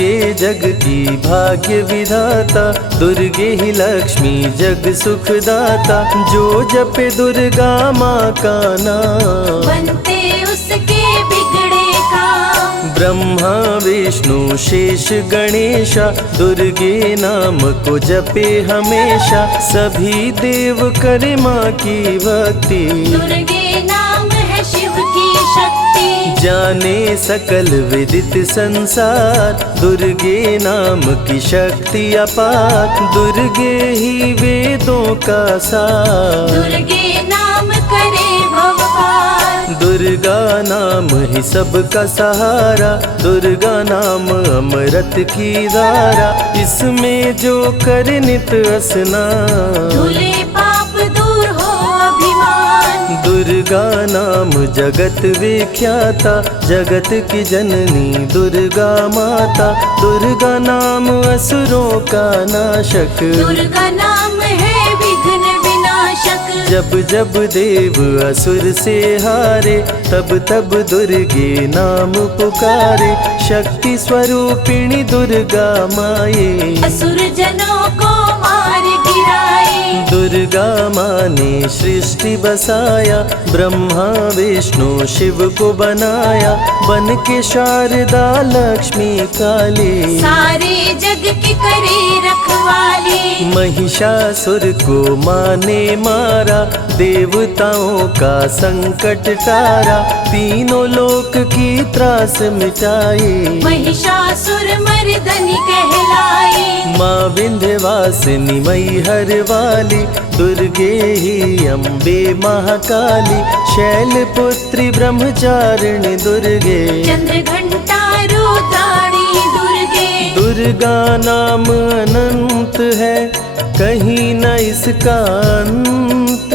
दुर्गे जग की भाग्य विधाता, दुर्गे ही लक्ष्मी जग सुखदाता। जो जपे दुर्गा माँ का नाम, बनते उसके बिगड़े काम। ब्रह्मा विष्णु शेष गणेशा, दुर्गे नाम को जपे हमेशा। सभी देव करे माँ की भक्ति, दुर्गे नाम है शिव की शक्ति। जाने सकल विदित संसार, दुर्गे नाम की शक्ति अपार। दुर्गे ही वेदों का सार, दुर्गे नाम करे भव पार। दुर्गा नाम ही सबका सहारा, दुर्गा नाम अमृत की धारा। इसमें जो करे नित स्नान, धुले पाप दूर हो अभिमान। दुर्गा नाम जगत विख्याता, जगत की जननी दुर्गा माता। दुर्गा नाम असुरों का नाशक, दुर्गा नाम है विघ्न विनाशक। जब जब देव असुर से हारे, तब तब दुर्गे नाम पुकारे। शक्ति स्वरूपिणी दुर्गा माए, असुर जनों को मार गिराए। दुर्गा माँ ने सृष्टि बसाया, ब्रह्मा विष्णु शिव को बनाया। बन के शारदा लक्ष्मी काली, सारे जग की करे रखवाली। महिषासुर को माँ ने मारा, देवताओं का संकट टारा। तीनों लोक की त्रास मिटाई, महिषासुर मर्दनी कहलाई। माँ विंध्यवासिनी मैहर वाली, दुर्गे ही अम्बे महाकाली। शैलपुत्री ब्रह्मचारिणी दुर्गे, चंद्र घंटा रुद्राणी दुर्गे। दुर्गा नाम अनंत है, कहीं न इसका अंत।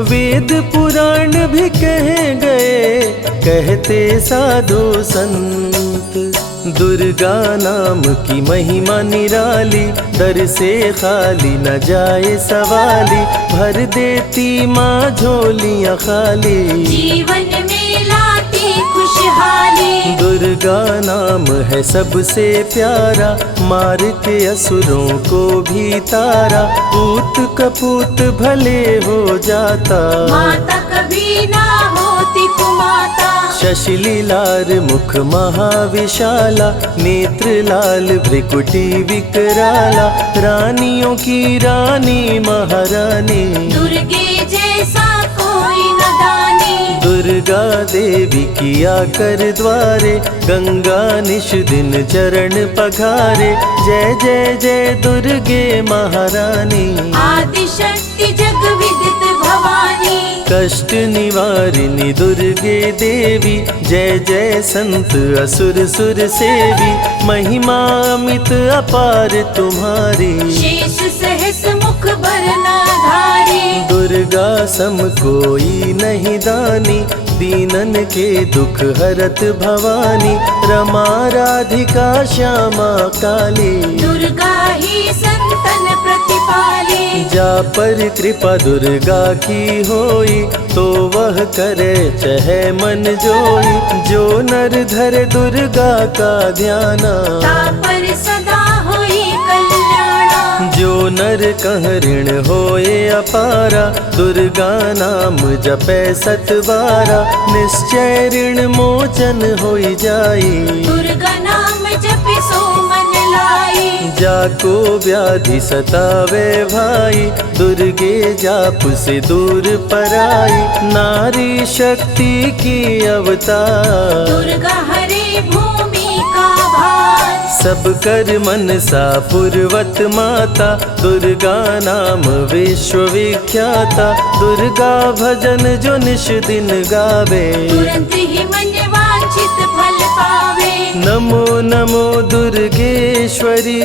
वेद पुराण भी कह गए, कहते साधु संत। दुर्गा नाम की महिमा निराली, दर से खाली न जाए सवाली। भर देती माँ झोलियाँ खाली, जीवन में लाती खुशहाली। दुर्गा नाम है सबसे प्यारा, मार के असुरों को भी तारा। पूत कपूत भले हो जाता, माता कभी ना होती कुमाता। शशिलीलार मुख महाविशाला, नेत्र लाल भ्रिकुटी विकराला। रानियों की रानी महारानी, दुर्गे जैसा कोई न दानी। दुर्गा देवी किया कर द्वारे, गंगा निश दिन चरण पखारे। जय जय जय दुर्गे महारानी, आदि शक्ति जग विदित भवानी। कष्ट निवारिणी दुर्गे देवी, जय जय संत असुर सुर सेवी। महिमा अमित अपार तुम्हारी, शेष सहस मुख भरना धारी। दुर्गा सम कोई नहीं दानी, दीनन के दुख हरत भवानी। रमा राधिका श्यामा काली, दुर्गा ही संतन प्रतिपाली। जा पर कृपा दुर्गा की होई, तो वह करे चहे मन जोई। जो नर धरे दुर्गा का ध्याना, तापर सदा होई कल्याणा। जो नर कह ऋण होए अपारा, दुर्गा नाम जपे सतबारा। निश्चय ऋण मोचन होई जाई, दुर्गा नाम जपे सो मन लाई। जाको व्याधि सतावे भाई, दुर्गे जाप से दूर पराई। नारी शक्ति की अवतार, दुर्गा हरे भूमि का भार। सब कर मन सा पूर्वत माता, दुर्गा नाम विश्व विख्याता। दुर्गा भजन जो निश दिन गावे, तुरंत ही मन वांछित फल पावे। नमो नमो दुर्गेश्वरी,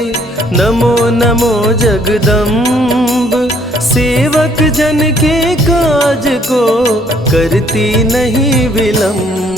नमो नमो जगदम्ब। सेवक जन के काज को करती नहीं विलम्ब।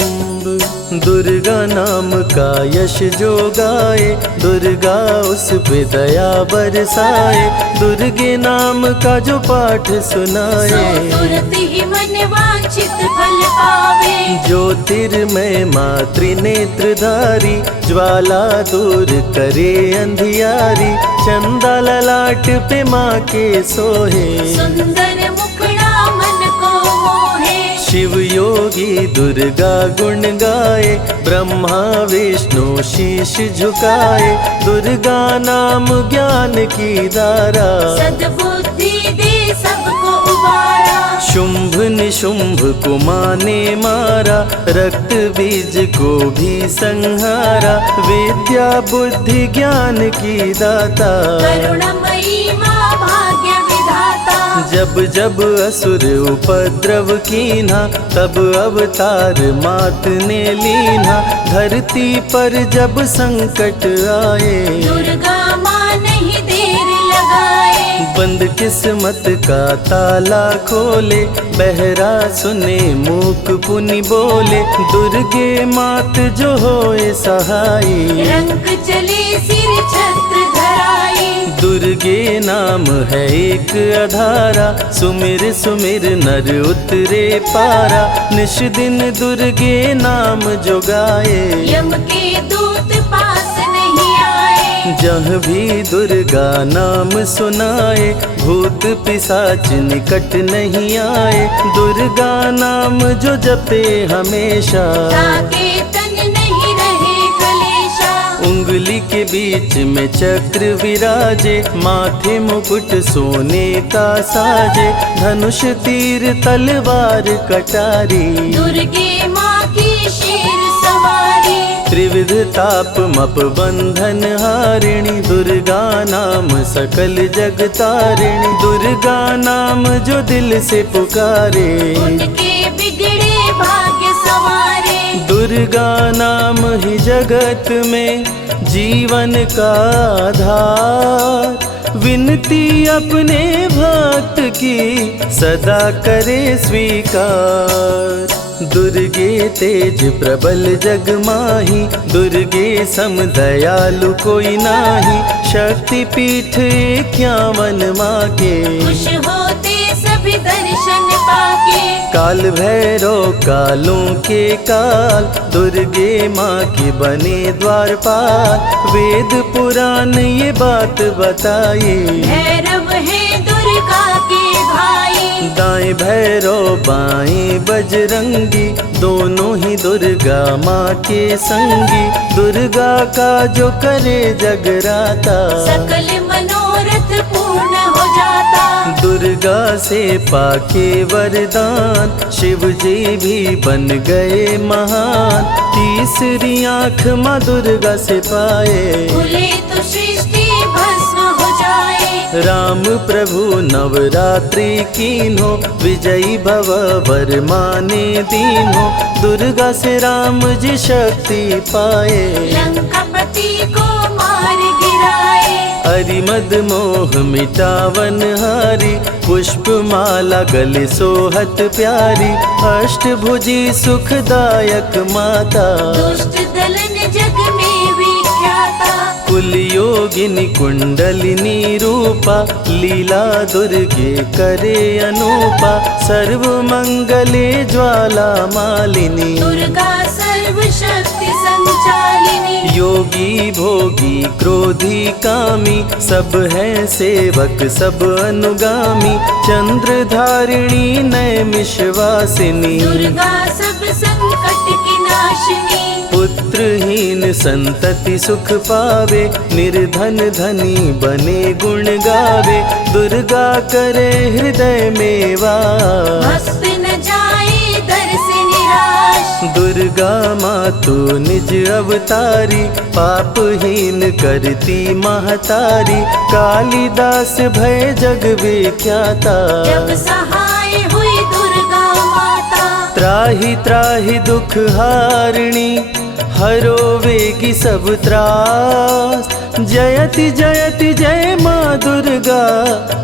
दुर्गा नाम का यश जो गाए, दुर्गा उस पे दया बरसाए। दुर्गे नाम का जो पाठ सुनाए, तुरंत ही मन वांछित फल पावे। ज्योतिर्मय मातृनेत्रधारी ज्वाला दूर करे अंधियारी। चंदा ललाट पे माँ के सोहे सुंदर मुखड़ा मन को मोहे। शिव योगी दुर्गा गुण गाए ब्रह्मा विष्णु शीश झुकाए। दुर्गा नाम ज्ञान की धारा सद्बुद्धि दे सबको उबारा। शुंभ निशुंभ को माने मारा रक्त बीज को भी संहारा। विद्या बुद्धि ज्ञान की दाता करुणमयी माँ भाग्य विधाता। जब जब असुर उपद्रव कीन्हा तब अवतार मात ने लीन्हा। धरती पर जब संकट आए दुर्गा माँ नहीं देर लगाए। बंद किस्मत का ताला खोले बहरा सुने मूक पुनि बोले। दुर्गे मात जो होए सहाई रंग चले सिर छत्र धराई। दुर्गे नाम है एक अधारा सुमिर सुमिर नर उतरे पारा। निश दिन दुर्गे नाम जो गाए यम के दूत पास नहीं आए। जहाँ भी दुर्गा नाम सुनाए भूत पिशाच निकट नहीं आए। दुर्गा नाम जो जपे हमेशा ताके तन नहीं रहे कलेशा। उंगली के बीच में चक्र विराजे माथे मुकुट सोने का साजे। धनुष तीर तलवार कटारी दुर्गे माँ की शेर सवारी। त्रिविध ताप मप बंधन हारिणी। दुर्गा नाम सकल जग तारिणी। दुर्गा नाम जो दिल से पुकारे उनके बिगड़े भाग्य सवारे। दुर्गा नाम ही जगत में जीवन का आधार। विनती अपने भक्त की सदा करे स्वीकार। दुर्गे तेज प्रबल जग माही दुर्गे सम दयालु कोई नाही। शक्ति पीठ 51 माँ के खुश होते सभी दर्शन पाके। काल भैरव कालों के काल दुर्गे माँ के बने द्वारपाल। वेद पुराण ये बात बताई भैरव है दुर्गा के भाई। दाएं भैरव बाएं बजरंगी दोनों ही दुर्गा माँ के संगी। दुर्गा का जो करे जगराता सकल मनोरथ पूर्ण हो जाता। दुर्गा से पाके वरदान शिव जी भी बन गए महान। तीसरी आँख माँ दुर्गा से पाए खुले तो सृष्टि भस्म हो जाए। राम प्रभु नवरात्रि कीन्हो विजयी भव वर माने दीन्हो। दुर्गा से राम जी शक्ति पाए लंकापति को मार गिराए। अरिमद मोह मिटावन हारी पुष्प माला गले सोहत प्यारी। अष्टभुजी सुखदायक माता दुष्ट दलन जग में विख्याता। कुल योगिनी कुंडलिनी रूपा लीला दुर्गे करे अनूपा। सर्व मंगले ज्वाला मालिनी दुर्गा सर्वशक्ति संचालिनी। योगी भोगी क्रोधी कामी सब हैं सेवक सब अनुगामी। चंद्रधारिणी नैमिषवासिनी दुर्गा सब संकट की नाशिनी। पुत्रहीन संतति सुख पावे निर्धन धनी बने गुण गावे। दुर्गा करे हृदय में वास भक्त न जाए दर से निराश। दुर्गा मातु निज अवतारी पापहीन करती महतारी। कालिदास भय जग विख्याता जब सहाय हुई दुर्गा माता। त्राहि त्राहि दुख हारिणी हरो वेगी सब त्रास। जयति जयति जय माँ दुर्गा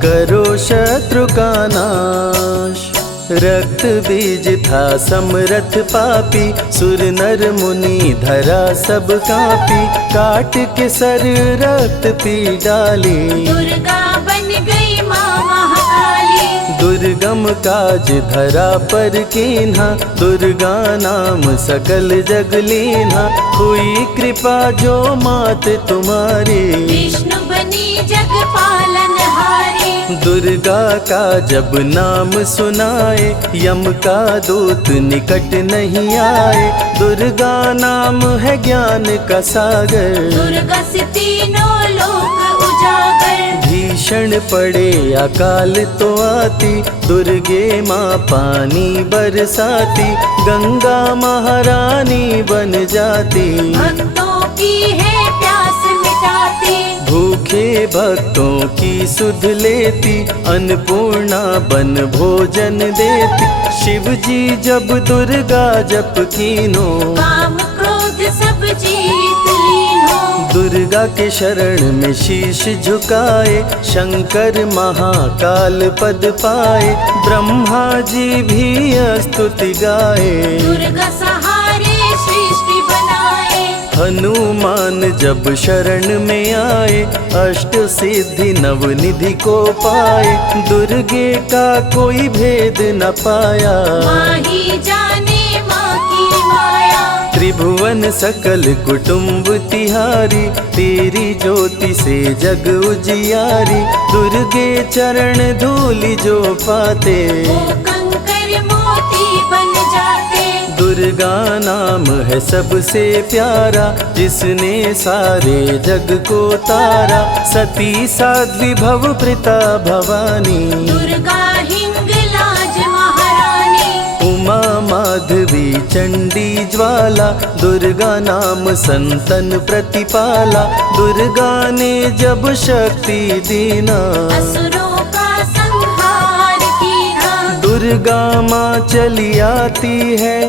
करो शत्रु का नाश। रक्त बीज था समरथ पापी सुर नर मुनि धरा सब कापी। काट के सर रक्त पी डाली दुर्गा बन गई माँ महाकाली। दुर्गा दुर्गम काज धरा पर कीन्हा, दुर्गा नाम सकल जग लीन्हा। हुई कृपा जो मात तुम्हारी, विष्णु बनी जग पालनहारी। दुर्गा का जब नाम सुनाए, यम का दूत निकट नहीं आए। दुर्गा नाम है ज्ञान का सागर, दुर्गा से तीनों लोक उजागर। भीषण पड़े अकाल तो आती, दुर्गे माँ पानी बरसाती। गंगा महारानी बन जाती, भक्तों की है प्यास मिटाती। भूखे भक्तों की सुध लेती, अन्नपूर्णा बन भोजन देती। शिव जी जब दुर्गा जप कीनो, काम क्रोध सब जीत लीनो। दुर्गा के शरण में शीश झुकाए, शंकर महाकाल पद पाए। ब्रह्मा जी भी स्तुति गाए, दुर्गा सहारे सृष्टि बनाए। हनुमान जब शरण में आए, अष्ट सिद्धि नवनिधि को पाए। दुर्गे का कोई भेद न पाया, माही जाने माँ की माया। त्रिभुवन सकल कुटुंब तिहारी, तेरी ज्योति से जग उजियारी। दुर्गे चरण धूलि जो पाते, वो कंकर मोती बन जाते। दुर्गा नाम है सबसे प्यारा, जिसने सारे जग को तारा। सती साध्वी भव प्रीता भवानी, दुर्गा हिंगलाज महारानी। उमा माधवी चंडी ज्वाला, दुर्गा नाम संतन प्रतिपाला। दुर्गा ने जब शक्ति दीना, असुरों का संहार कीना। दुर्गा माँ चली आती है,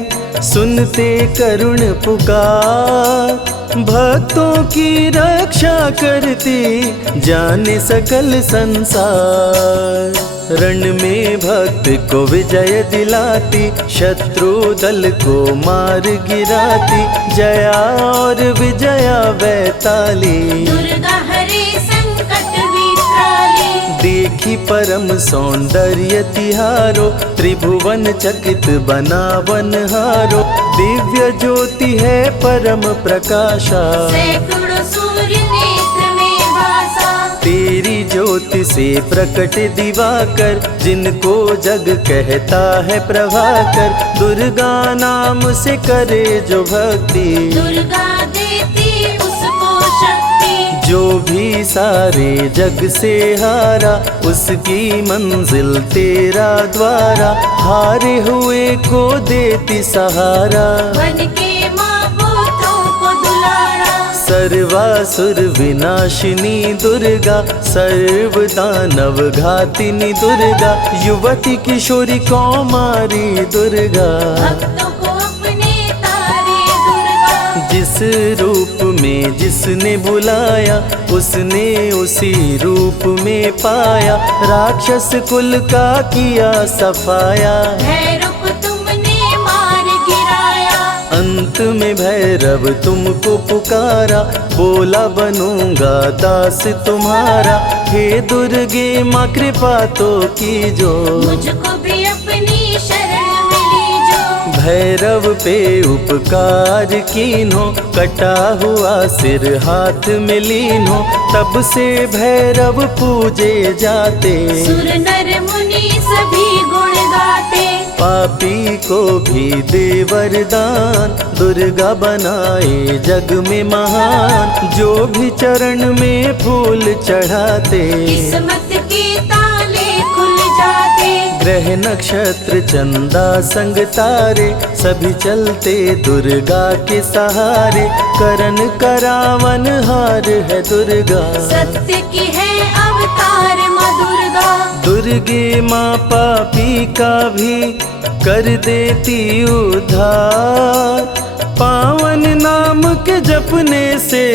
सुनते करुण पुकार। भक्तों की रक्षा करती, जाने सकल संसार। रण में भक्त को विजय दिलाती, शत्रु दल को मार गिराती। जया और विजया वैताली, दुर्गा हरे संकट विकराली। देखी परम सौंदर्य तिहारो, त्रिभुवन चकित बनावन हारो। दिव्य ज्योति है परम प्रकाशा, सैकड़ों सूर्य नेत्र में भासा। तेरी ज्योति से प्रकट दिवाकर, जिनको जग कहता है प्रभाकर। दुर्गा नाम से करे जो भक्ति, दुर्गा देती उसको शक्ति। जो भी सारे जग से हारा, उसकी मंजिल तेरा द्वारा। हारे हुए को देती सहारा, बन के माँ पुत्रों को दुलारा। सर्वासुर विनाशिनी दुर्गा, सर्व दानव घातिनी दुर्गा। युवती किशोरी कौमारी दुर्गा, भक्तों को अपने तारे दुर्गा। जिस रूप में जिसने बुलाया, उसने उसी रूप में पाया। राक्षस कुल का किया सफाया, भैरव को तुमने मार गिराया। अंत में भैरव तुमको पुकारा। बोला बनूंगा दास तुम्हारा। हे दुर्गे माँ कृपा तो कीजो, मुझको भी अपनी शरण में लीजो। भैरव पे उपकार कीन्हो, कटा हुआ सिर हाथ में लीन्हो। तब से भैरव पूजे जाते, सुर नर मुनि सभी गुण गाते। पापी को भी दे वरदान, दुर्गा बनाए जग में महान। जो भी चरण में फूल चढ़ाते, किस्मत के ताले खुल जाते। ग्रह नक्षत्र चंदा संग तारे, सभी चलते दुर्गा के सहारे। करन करावन हार है दुर्गा, सत्य की है अवतार माँ दुर्गा। दुर्गे माँ पापी का भी कर देती उद्धार। पावन नाम के जपने से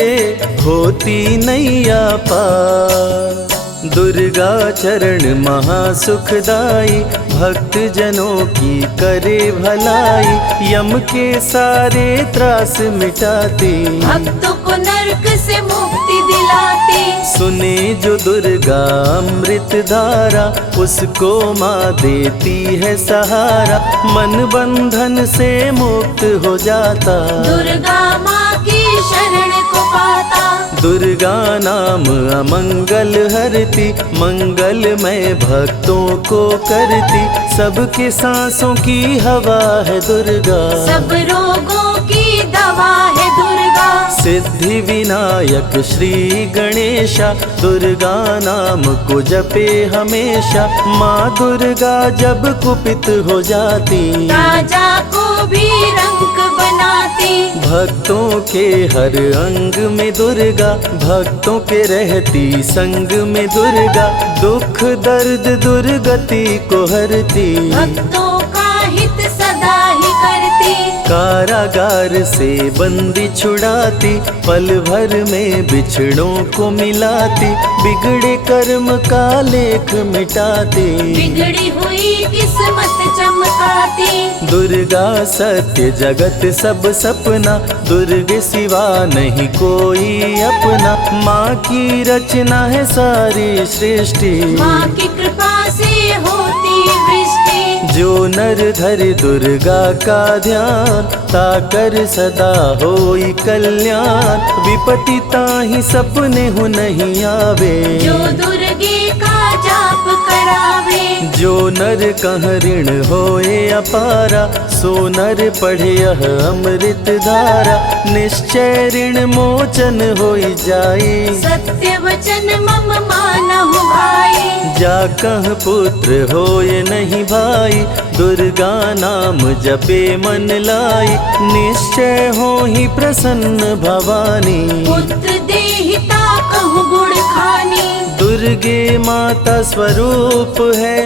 होती नैया पार। दुर्गा चरण महासुखदाई, भक्त जनों की करे भलाई। यम के सारे त्रास मिटाती, भक्तों को नरक से मुक्ति दिलाती। पिलाती। सुने जो दुर्गा अमृत धारा, उसको माँ देती है सहारा, मन बंधन से मुक्त हो जाता। दुर्गा माँ की शरण को पाता। दुर्गा नाम अमंगल हरती, मंगलमय भक्तों को करती, सबके सांसों की हवा है दुर्गा, सब रोगों की दवा है दुर्गा। सिद्धि विनायक श्री गणेशा, दुर्गा नाम को जपे हमेशा। माँ दुर्गा जब कुपित हो जाती, राजा को भी रंग बनाती। भक्तों के हर अंग में दुर्गा, भक्तों के रहती संग में दुर्गा, दुख दर्द दुर्गति को हरती, भक्तों का हित सदा ही करती। कारागार से बंदी छुड़ाती, पल भर में बिछड़ों को मिलाती, बिगड़े कर्म का लेख मिटाती, बिगड़ी हुई किस्मत चमकाती। दुर्गा सत्य जगत सब सपना, दुर्गे सिवा नहीं कोई अपना। माँ की रचना है सारी सृष्टि, माँ की कृपा से होती वृष्टि। जो नर धरे दुर्गा का ध्यान, ताकर सदा होई कल्याण। विपत्ति ताहि सपने हो नहीं आवे, जो दुर्गे का जाप करावे। जो नर कह ऋण होए अपारा, सो नर पढ़े यह अमृत धारा, निश्चय ऋण मोचन होई जाए। सत्य वचन मम मानहु भाई, जा कह पुत्र होए नहीं भाई, दुर्गा नाम जपे मन लाई, निश्चय हो ही प्रसन्न भवानी। पुत्र देहिता कहु गुण खानी, दुर्गे माता स्वरूप है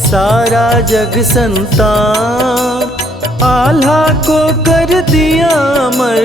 सारा जग संतान, आल्हा को कर दिया अमर,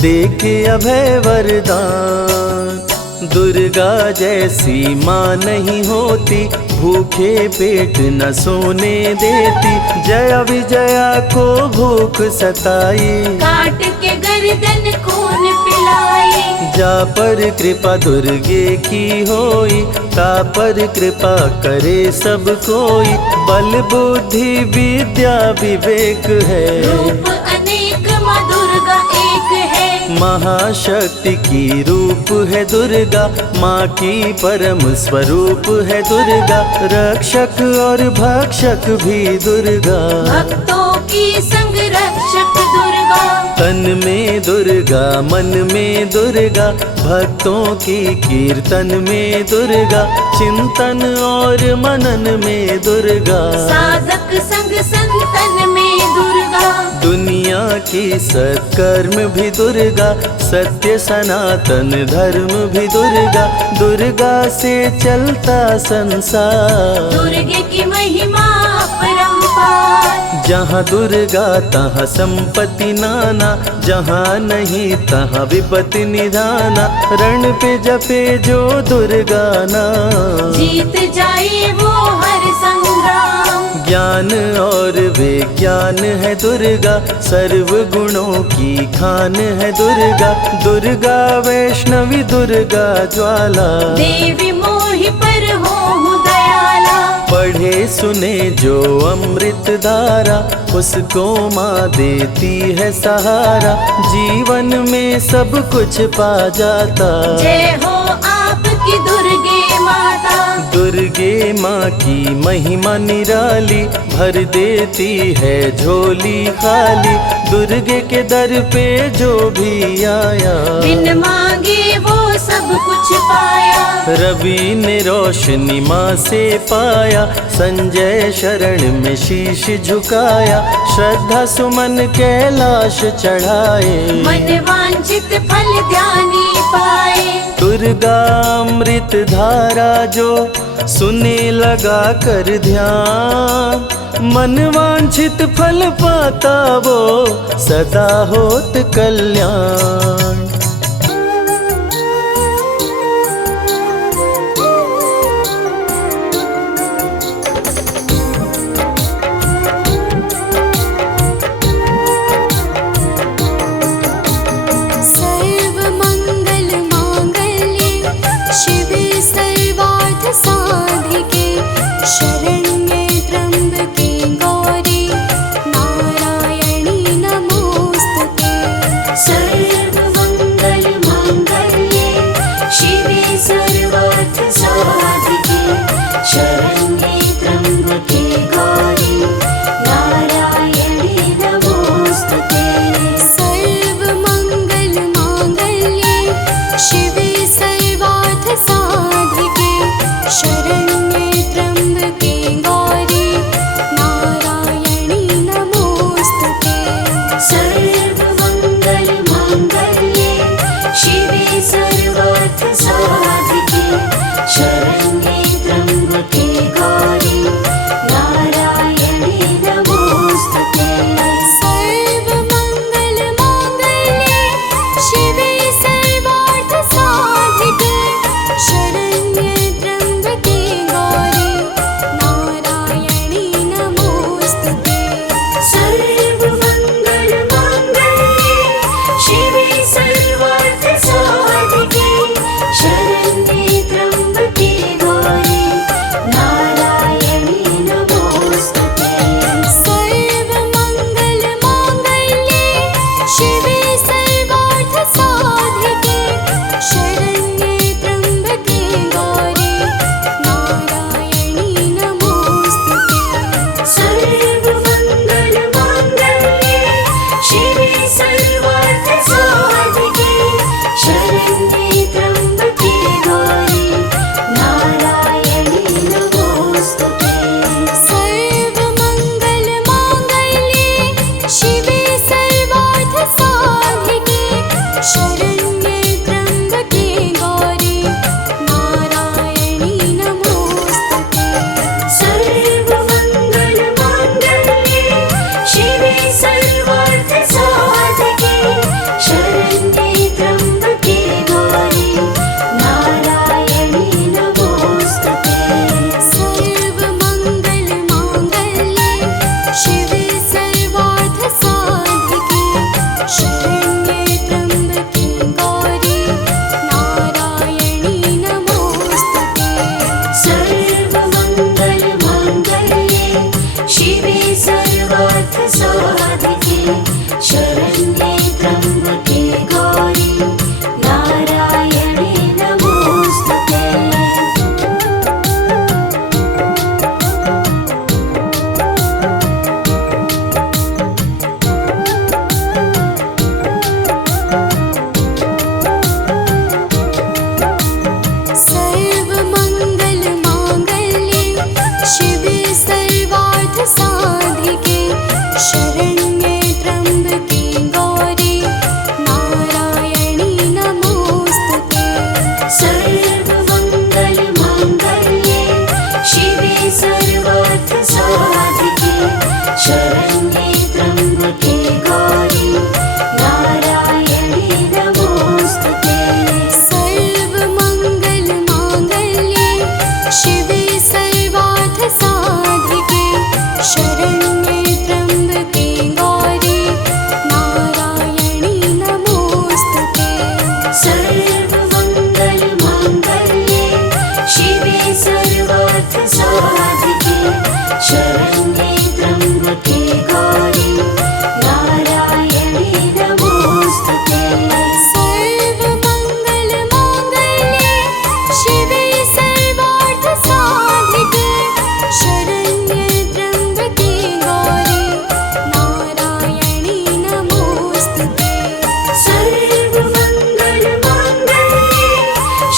देके अभय वरदान। दुर्गा जैसी माँ नहीं होती, भूखे पेट न सोने देती, जया विजया को भूख सताई, काट के गर्दन खून पिलाई। जा पर कृपा दुर्गे की होई, ता पर कृपा करे सब कोई, बल बुद्धि विद्या विवेक है, रूप अनेक माँ दुर्गा एक है। महाशक्ति की रूप है दुर्गा, माँ की परम स्वरूप है दुर्गा, रक्षक और भक्षक भी दुर्गा, भक्तों की संग रक्षक दुर्गा। तन में दुर्गा मन में दुर्गा, भक्तों की कीर्तन में दुर्गा, चिंतन और मनन में दुर्गा, साधक संग संतन में दुर्गा। दुनिया की सत्कर्म भी दुर्गा, सत्य सनातन धर्म भी दुर्गा, दुर्गा से चलता संसार। दुर्गे की महिमा अपरंपार, जहाँ दुर्गा तहाँ संपत्ति नाना, जहाँ नहीं तहाँ विपत्ति निधाना, रण पे जपे जो दुर्गा नाम, जीत जाए वो हर संग्राम। ज्ञान और विज्ञान है दुर्गा, सर्व गुणों की खान है दुर्गा, दुर्गा वैष्णवी दुर्गा ज्वाला, देवी मोहि पर हो दयाला। पढ़े सुने जो अमृत धारा, उसको माँ देती है सहारा, जीवन में सब कुछ पा जाता। जय हो आपकी दुर्गे माता, दुर्गे माँ की महिमा निराली, भर देती है झोली खाली, दुर्गे के दर पे जो भी आया, बिन मांगे वो सब कुछ पाया। रवि ने रोशनी माँ से पाया, संजय शरण में शीश झुकाया, श्रद्धा सुमन कैलाश चढ़ाए, मन वांछित फल ध्यानी पाए। दुर्गा अमृत धारा जो सुने लगा कर ध्यान, मन वांछित फल पाता वो सदा होत कल्याण। सर्व मंगल मांगल्ये शरण्ये त्र्यम्बके गौरी नारायणी नमोस्तुते। सर्वमङ्गलमाङ्गल्ये शिवे सर्वार्थसाधिके शरण्ये त्र्यम्बके गौरी नारायणी नमोस्तुते। सर्वमङ्गलमाङ्गल्ये शिवे सर्वार्थसाधिके शरण्ये त्र्यम्बके गौरी नारायणी नमोस्तुते। सर्वमङ्गलमाङ्गल्ये शिवे सर्वार्थसाधिके शरण्ये त्र्यम्बके गौरी नारायणी नमोस्तुते। सर्वमङ्गलमाङ्गल्ये शिवे सर्वार्थसाधिके शरण्ये त्र्यम्बके गौरी नारायणी नमोस्तुते। सर्वमङ्गलमाङ्गल्ये शिवे सर्वार्थसाधिके शरण्ये त्र्यम्बके गौरी नारायणी नमोस्तुते। सर्वमङ्गलमाङ्गल्ये शिवे सर्वार्थसाधिके शरण्ये त्र्यम्बके गौरी नारायणी नमोस्तुते। सर्वमङ्गलमाङ्गल्ये शिवे सर्वार्थसाधिके शरण्ये त्र्यम्बके गौरी नारायणी नमोस्तुते। सर्वमङ्गलमाङ्गल्ये शिवे सर्वार्थसाधिके शरण्ये त्र्यम्बके गौरी नारायणी नमोस्तुते। सर्वमङ्गलमाङ्गल्ये शिवे सर्वार्थसाधिके शरण्ये त्र्यम्बके गौरी नारायणी नमोस्तुते। सर्वमङ्गलमाङ्गल्ये शिवे सर्वार्थसाधिके शरण्ये त्र्यम्बके गौरी नारायणी नमोस्तुते। सर्वमङ्गलमाङ्गल्ये शिवे सर्वार्थसाधिके शरण्ये त्र्यम्बके गौरी नारायणी नमोस्तुते। सर्वमङ्गलमाङ्गल्ये शिवे सर्वार्थसाधिके शरण्ये त्र्यम्बके गौरी नारायणी नमोस्तुते। सर्वमङ्गलमाङ्गल्ये शिवे सर्वार्थसाधिके शरण्ये त्र्यम्बके गौरी नारायणी नमोस्तुते। सर्वमङ्गलमाङ्गल्ये शिवे सर्वार्थसाधिके शरण्ये त्र्यम्बके गौरी नारायणी नमोस्तुते। सर्वमङ्गलमाङ्गल्ये शिवे सर्वार्थसाधिके शरण्ये त्र्यम्बके गौरी नारायणी नमोस्तुते। सर्वमङ्गलमाङ्गल्ये शिवे सर्वार्थसाधिके शरण्ये त्र्यम्बके गौरी नारायणी नमोस्तुते। सर्वमङ्गलमाङ्गल्ये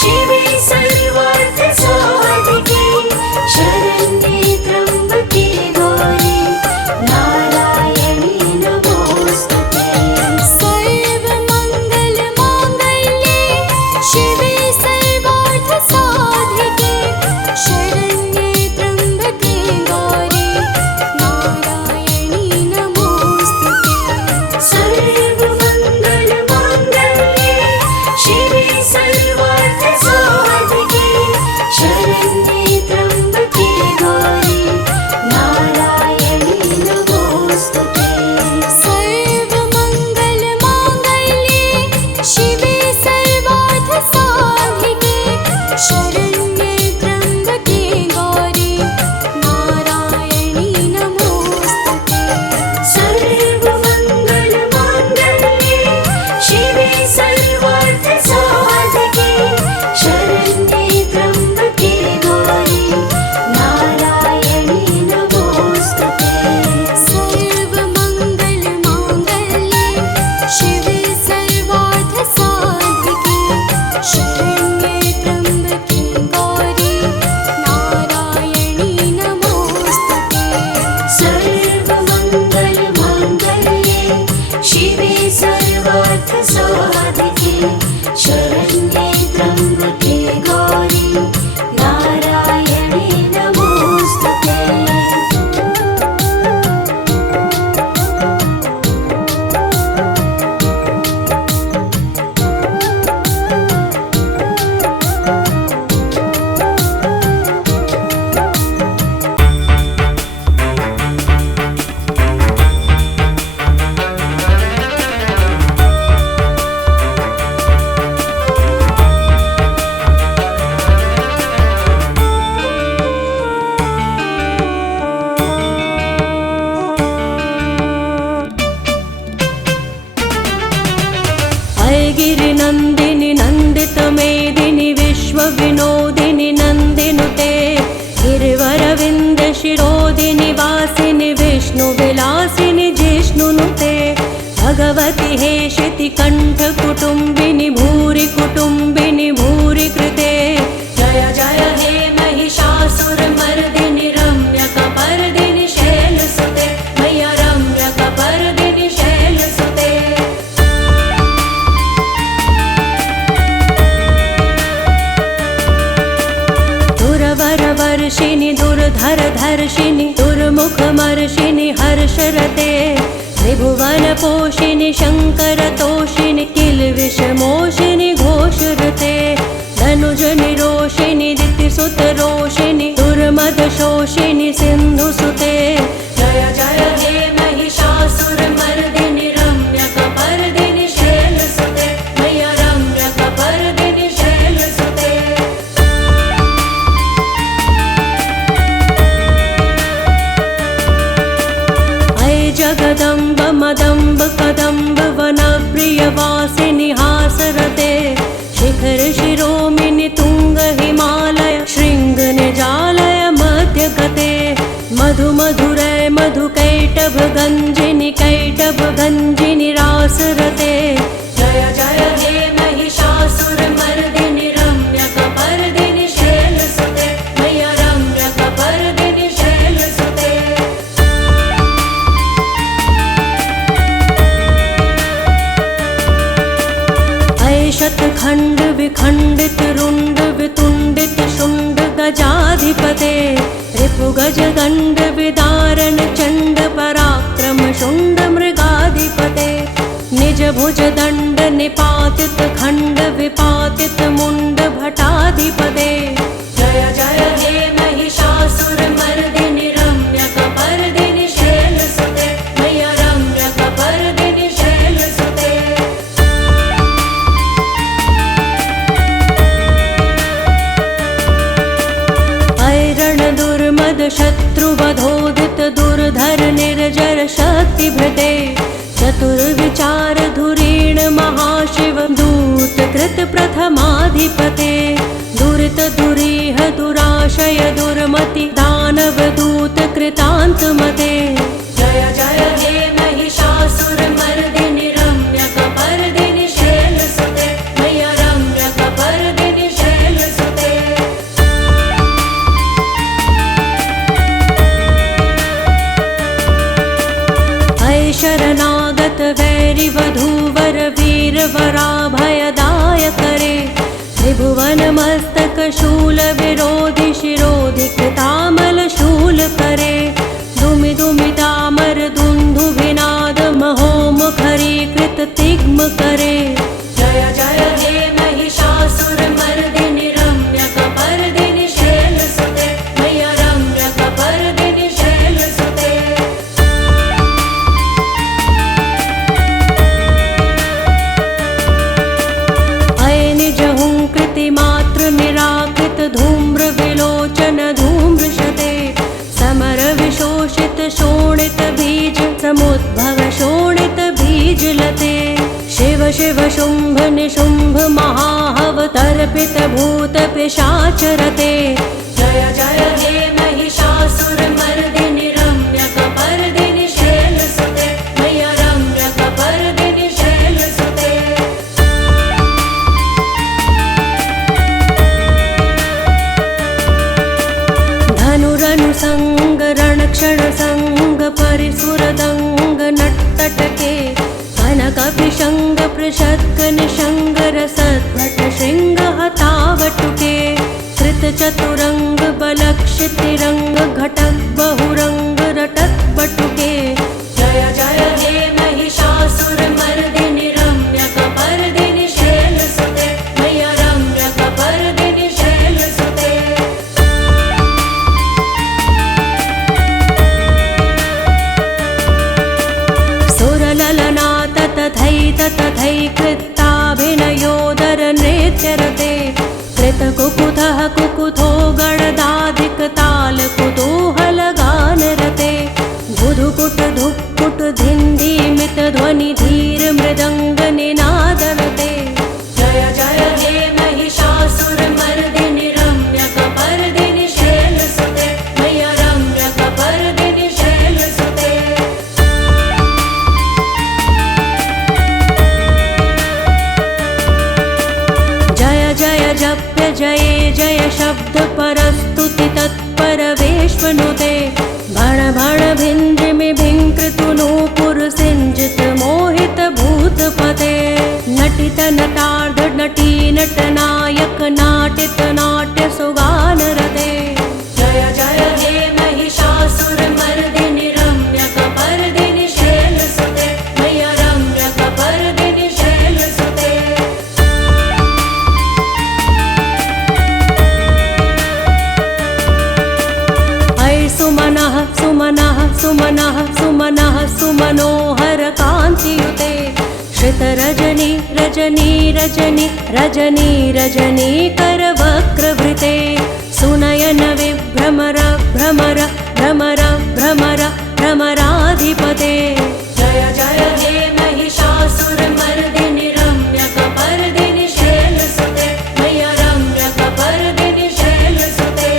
शिवे सर्वार्थसाधिके विनोदिनि नन्दिनुते गिरिवरविन्द शिरोदिनि वासिनि विष्णुविलासिनि जिष्णुनुते भगवति हेशिति कण्ठ कुटुम्बिनि भूरि कुटुम्बिनि भूरि कृते जय जय हे महिषासुरमर्दिनि रम्यकपर्दिनि शैलसुते मैया रम्यकपर्दिनि शैलसुते दुरवरवर्षिणि दुर्धरधर्षिणि दुर्मुखमर्षिणि हर्षरते त्रिभुवनपोषिणि शङ्करतोषिणि किल्विषमोषिणि घोषरते धनुजनिरोषिणि दितिसुतरोषिणि दुर्मदशोषिणि सिन्धुसुते जय जय हे महिषासुरमर्दिनि रम्यकपर्दिनि शैलसुते मैया रम्यकपर्दिनि शैलसुते अय जगदम्ब मदम्ब कदम्ब वनप्रियवासिनि हासरते शिखर शिरोमिनि तुंग हिमालय शृंग निजालय मध्यगते मधु मधुरय मधुकैटभ गंजिनि कैटभ गंजिनि रासरते जय जय हे महिषासुरमर्दिनि रम्यकपर्दिनि शैलसुते मैया रम्यकपर्दिनि शैलसुते शतखंड विखंडित रुंड वितुंडित शुंड गजाधिपते रिपुगज गंड विदारण चंड पराक्रम शुंड मृगाधिपते निज भुज दंड निपातित खंड विपातित मुंड भटाधिपते जय जय हे महिषासुरमर्दिनि रम्यकपर्दिनि शैलसुते मैया रम्यकपर्दिनि शैलसुते दुर्मद शत्रुवधोदित दुर्धर निर्जर शक्तिभृते चतुर्विचार धुरीण महाशिव दूत कृत प्रथमाधिपते दुरित दुरीह दुराशय दुर्मति दानव दूत कृतान्तमते जय जय हे महिषासुरमर्दिनि रम्यकपर्दिनि शैलसुते मैया रम्यकपर्दिनि शैलसुते शरणागत वैरि वधूवर वीर वराभयदाय करे त्रिभुवन मस्तक शूल विरोधि शिरोधि कृतामल शूल करे दुमि दुमि दामर दुन्दुभिनाद महोमुखरी कृत तिग्म करे जय जय हे महिषासुरमर्दिनि रम्यकपर्दिनि शैलसुते मैया रम्यकपर्दिनि शैलसुते मात्र निराकृत धूम्र विलोचन धूम्रशते समर विशोषित शोणित बीज समुद्भव शोणित बीज लते शिव शिव शुंभ निशुंभ महाहव तर्पित भूत पिशाचरते जय जय हे महिषासुरमर्दिनि रम्यकपर्दिनि शैलसुते मैया रम्यकपर्दिनि शैलसुते धनुरनुसंग रणक्षण संग परिसुरदंग नट्टटके कनकपिशंग पृषद्ग निशंग रसद्भट शृंग हतावटुके कृत चतुरंग बलक्षितिरंग घटक बहुरंग रटत बटुके जय जय हे महिषासुरमर्दिनि रम्यकपर्दिनि शैलसुते मैया रम्यकपर्दिनि शैलसुते तथैकृताभिनयोदर नृत्यरते कृतकुकुथः कुकुथो गणदाधिक ताल कुतूहल गान शिवनुते भण भण भिन्द्रिमि भिङ्कृतु नूपुर सिञ्जित मोहित भूतपते नटित नटार्ध नटी नटनायक नाटित नाट्य सुगान रते जय जय हे महिषासुरमर्दिनि रम्यकपर्दिनि शैलसुते मैया रम्यकपर्दिनि शैलसुते ऐ सुमनः सुमनः सुमनः सुमनः सुमनोहर कान्तियुते श्रितरजनी रजनी रजनी रजनी रजनी करवक्रवृते सुनयन विभ्रमर भ्रमर भ्रमर भ्रमर भ्रमराधिपते जय जय हे महिषासुरमर्दिनि रम्यकपर्दिनि शैलसुते मैया रम्यकपर्दिनि शैलसुते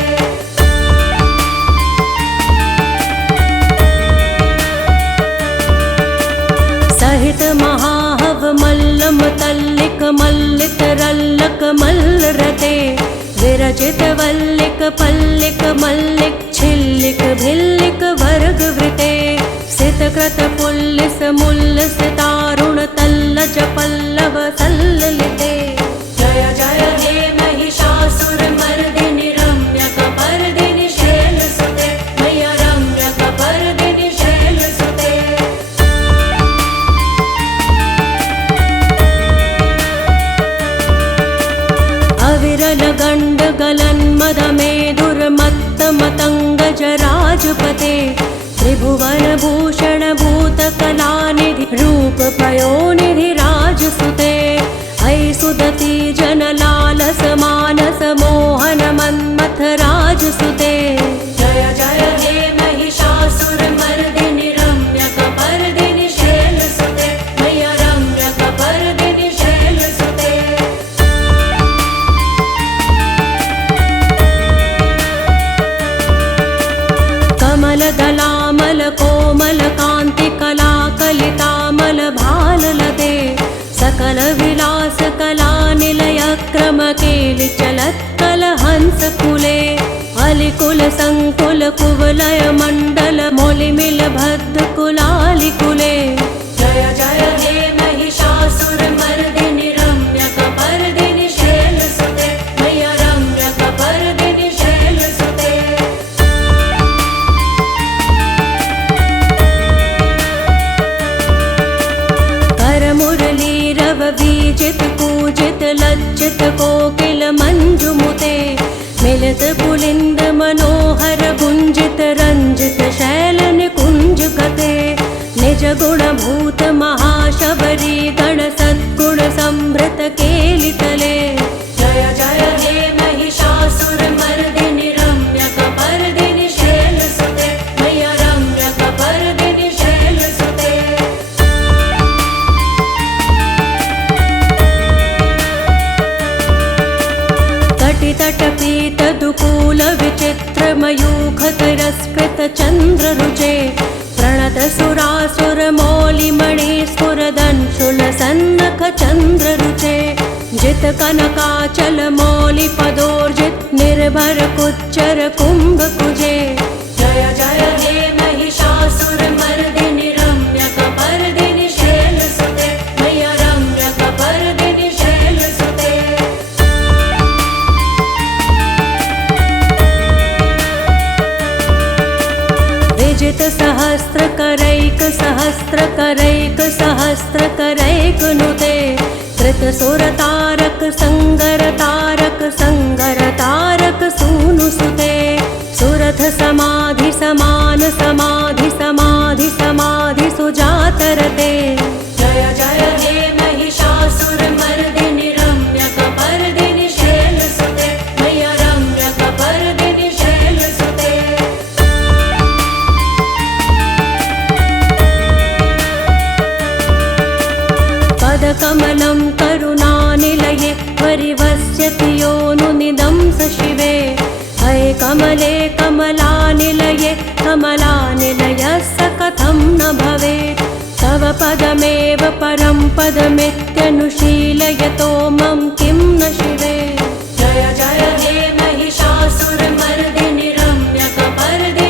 सहित महाहव मल्लम तल्लिक मल्लित रल्लक मल्लरते विरचित वल्लिक पल्लिक मल्लिक छिल्लिक भिल्लिक वर्गवृते सितकृत पुल्लिस मुल्लिस तारुण तल्लज पल्लव सल्ललिते जय जय हे महिषासुरमर्दिनि रम्यकपर्दिनि शैलसुते मैया रम्यकपर्दिनि शैलसुते अविरल गण्ड गलन मद मेदुर्मत्त मतंग जराजपते त्रिभुवन भूषण भूत कलानिधि रूप पयोनिधि राजसुते ऐ सुदति जन लालस मानस मोहन मन्मथ राजसुते जय जय हे महिषासुरमर्दिनि रम्यकपर्दिनि शैलसुते मैया रम्यकपर्दिनि शैलसुते कमलदलामल कोमल कान्ति कला कलितामल भाललते सकल विलास कला निलय क्रम केलि चलत्कल हंस कुले अलिकुल संकुल कुवलय मण्डल मोलिमिल भद्द कुलालि कुले जय जय हे महिषासुरमर्दिनि रम्यकपर्दिनि शैलसुते मैया रम्यकपर्दिनि शैलसुते मुरलीरव बीजित पूजित लज्जित कोकिल मंजुमुते मिलित पुलिंद मनोहर गुंजित रंजित शैल निकुंज गते निज गुण भूत महाशबरी गण सद्गुण संभृत केलितले जय जय हे महिषासुरमर्दिनि रम्यकपर्दिनि शैलसुते मैया रम्यकपर्दिनि शैलसुते तटपीत दुकूल विचित्र मयूख तिरस्कृत चंद्र रुचे प्रणत सुरासुर मौलि मणि स्फुरदंशुल सन्नख चंद्र रुचे जित कनकाचल मौलि पदोर्जित निर्भर कुच्चर कुंभ कुजे जय जय हे महिषासुरमर्दिनि रम्यकपर्दिनि शैलसुते मैया रम्यकपर्दिनि शैलसुते विजित सहस्र करैक सहस्र करैक सहस्र करैक नुते कृत सुर तारक संगर तारक संगर तारक सूनु सुते सुरथ समाधि समान समाधि समाधि समाधि सुजातरते जय जय हे महिषासुरमर्दिनि रम्यकपर्दिनि शैलसुते मैया रम्यकपर्दिनि शैलसुते पदकमलं करुणानिलये परिवस्यति योनुनिदं स शिवे हये कमले कमलानिलये कमलानिलयस्य कथं न भवेत् तव पदमेव परं पदमित्यनुशीलयतो मम किं न शिवे जय जय हे महिषासुरमर्दिनि रम्यकपर्दिनि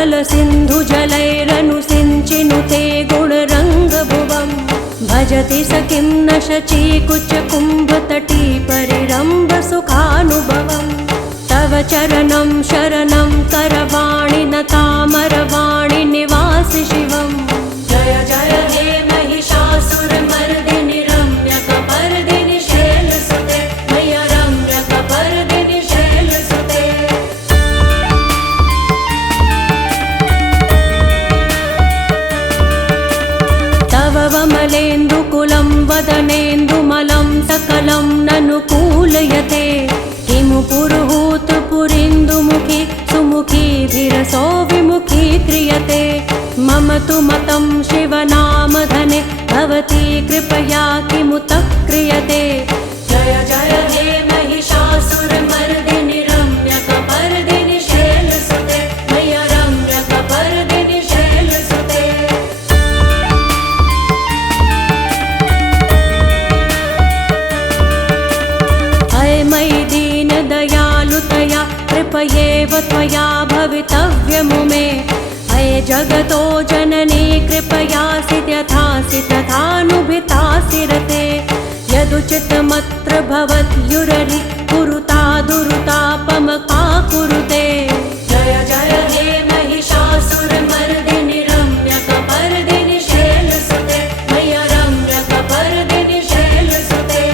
सकल सिन्धु जलैरनुसिञ्चिनुते गुणरङ्गभुवम् भजति स किं न शचीकुच कुम्भतटी परिरम्भ सुखानुभवम् तव चरणं शरणं करवाणि न तामरवाणि निवासि शिवम् जय जय हे महिषासुरमर्दिनि रम्यकपर्दिनि शैलसुते मय्य रम्यकपर्दिनि शैलसुते तव वमलेन्दुकुलं वदनेन्दुमलं सकलं ननुकूलयते किमु पुरुहूतपुरीन्दुमुखी सुमुखी धीरसो विमुखी क्रियते मम तु मतं शिवनामधने भवती कृपया किमुतः क्रियते जय जय हे महिषासुरमर्दिनि रम्यकपर्दिनि शैलसुते मय्य रम्यकपर्दिनि शैलसुते मयि दीनदयालुतया कृपयेव त्वया भवितव्यमु मे अये जगतो जननी कृपयासि यथासि तथानुभितासि रते यदुचितमत्र भवत्युररि कुरुता दुरुतापमका कुरुते जय जय हे महिषासुरमर्दिनि रम्यकपर्दिनि शैलसुते मय्य रम्यकपर्दिनि शैलसुते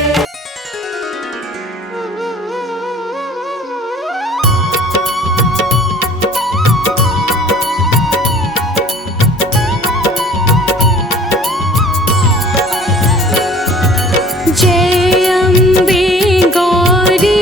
जय अम्बे गौरी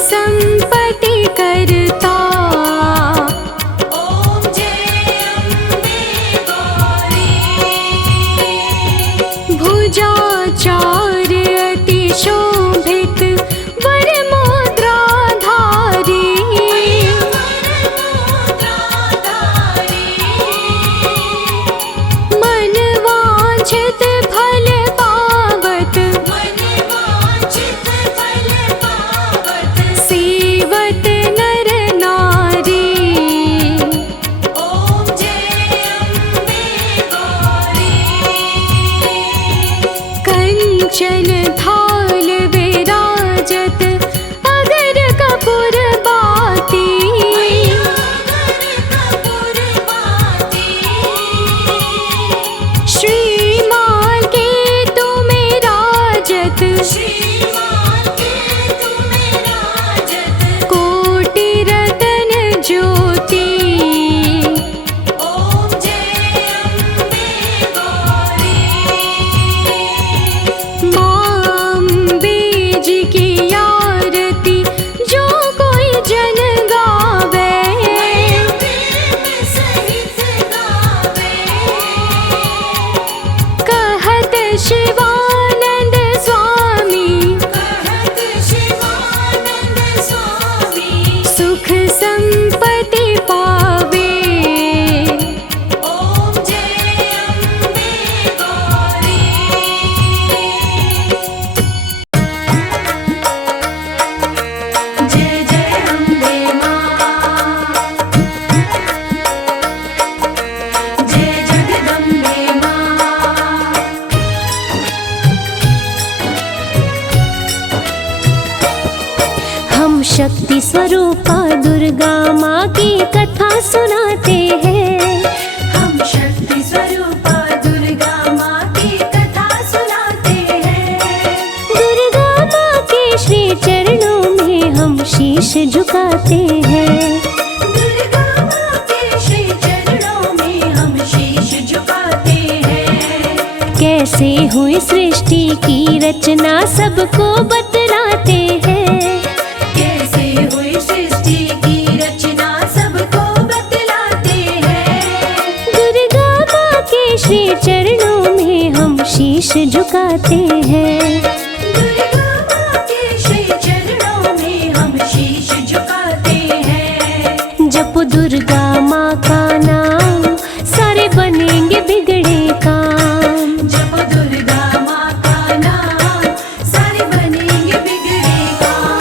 संपत्ति करता। ॐ जय अम्बे गौरी। भुजाचार अति शोभित वरमुद्राधारी। मन वांछित फल पावत। सेवत नर नारी। ॐ जय अम्बे गौरी। कंचन थाल विराजत अगर कपूर बाती। श्रीमान के तुम्हें राजत। कोटि रतन ज्योति। ॐ जय अम्बे गौरी। अम्बे जी की आरती जो कोई जन गावे। कहत शिवानंद स्वामी। सुख संपत्ति पावे। ॐ जय अम्बे गौरी। जय जय अम्बे मां। जय जगदम्बे मां। हम शक्ति स्वरूपा दुर्गा माँ की कथा सुनाते हैं। हम शक्ति स्वरूपा दुर्गा माँ की कथा सुनाते हैं। दुर्गा माँ के श्री चरणों में हम शीश झुकाते हैं। दुर्गा माँ के श्री चरणों में हम शीश झुकाते हैं। कैसे हुई सृष्टि की रचना सबको बतलाते हैं। कैसे हुई सृष्टि की रचना सबको बतलाते हैं। दुर्गा माँ के श्री चरणों में हम शीश झुकाते हैं। दुर्गा माँ के श्री चरणों में हम शीश झुकाते हैं। जप दुर्गा माँ का नाम सारे बनेंगे बिगड़े काम। जप दुर्गा माँ का नाम सारे बनेंगे बिगड़े काम।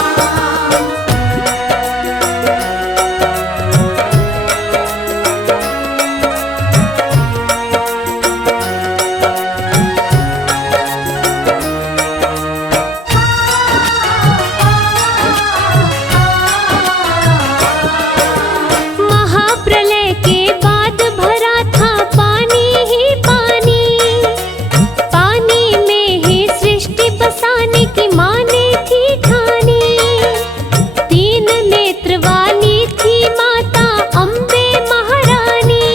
महाप्रलय के बाद भरा था पानी ही पानी। पानी में ही सृष्टि बसाने की माँ ने थी ठानी। तीन नेत्र वाली थी माता अम्बे महारानी।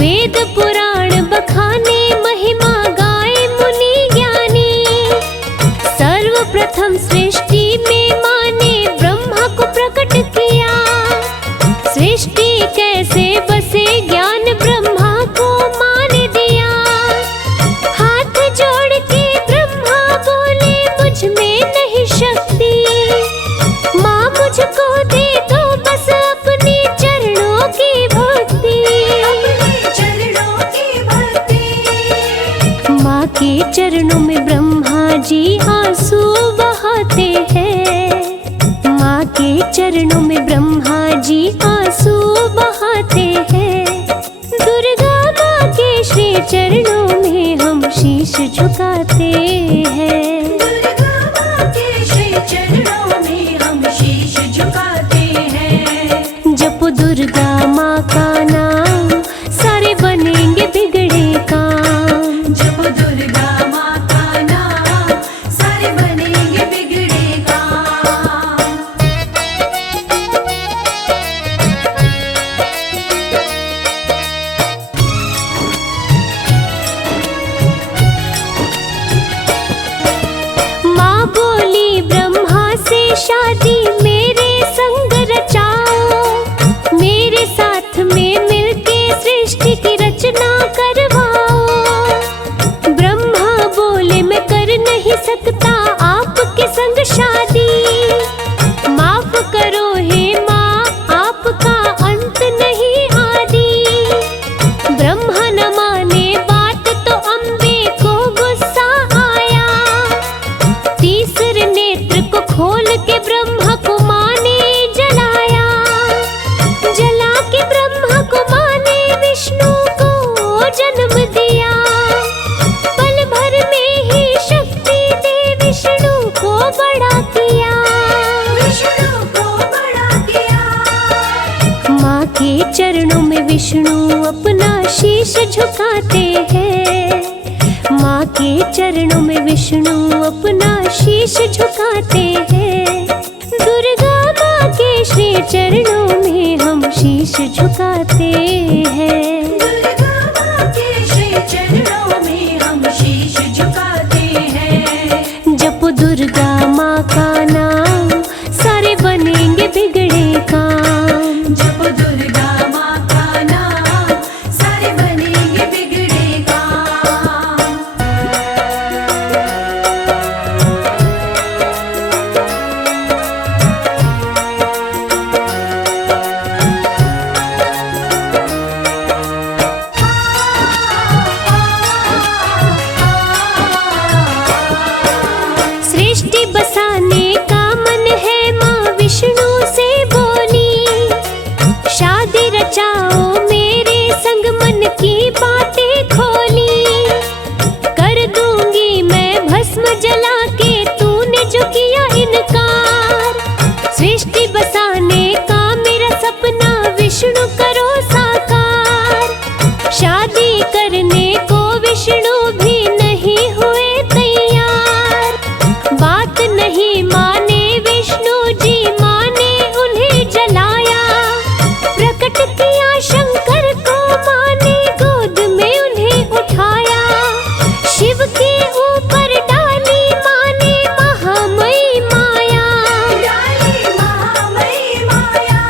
वेद पुराण बखाने महिमा गाए मुनि ज्ञानी। सर्वप्रथम सृष्टि में माँ ने ब्रह्मा को प्रकट किया। सृष्टि कैसे बसे ज्ञान ब्रह्मा को माँ ने दिया। हाथ जोड़ के ब्रह्मा बोले मुझ में नहीं शक्ति। माँ मुझको दे दो बस अपने चरणों की भक्ति। अपने चरणों की भक्ति। माँ के चरणों में ब्रह्मा जी आंसू बहाते हैं। माँ के चरणों में ब्रह्मा जी आंसू बहाते हैं। दुर्गा माँ के श्री चरणों में हम शीश झुकाते हैं। दुर्गा माँ के श्री चरणों में हम शीश झुकाते हैं। जप दुर्गा माँ का नाम सारे बनेंगे बिगड़े काम। जप दुर्गा माँ का नाम सारे बनेंगे बिगड़े काम। माँ बोली ब्रह्मा से शादी मेरे संग रचाओ, मेरे साथ में मिलके सृष्टि की रचना करवाओ। ब्रह्मा बोले मैं कर नहीं सकता आपके संग शादी, माफ करो हे माँ आपका अंत नहीं आदि। ब्रह्मा न माने बात तो अम्बे को गुस्सा आया, तीसरे नेत्र को खोल के ब्रह्मा को माँ ने जलाया। जला के ब्रह्मा को माँ ने विष्णु को जन्म दिया, पल भर में ही शक्ति दे विष्णु को बड़ा किया। विष्णु को बड़ा किया। माँ के चरणों में विष्णु अपना शीश झुकाते हैं, माँ के चरणों में विष्णु अपना शीश झुकाते हैं। दुर्गा माँ के श्री चरणों में हम शीश झुकाते हैं। दुर्गा माँ के श्री चरणों में हम शीश झुकाते हैं। जपो दुर्गा माँ का नाम, सारे बनेंगे बिगड़े काम। जप दुर्गा माँ का नाम, सारे बनेंगे बिगड़े काम। सृष्टि बसाने का मन है माँ विष्णु से बोली, शादी रचाओ मेरे संग मन की बातें खोली। कर दूंगी मैं भस्म जला के तूने जो किया इनकार, सृष्टि बसाने का मेरा सपना विष्णु करो साकार। शादी करने को विष्णु भी नहीं हुए तैयार, बात नहीं माने विष्णु जी, माने उन्हें जलाया। प्रकट किया शंकर को माने गोद में उन्हें उठाया, शिव के ऊपर डाली माने महामयी माया। डाली महामयी माया।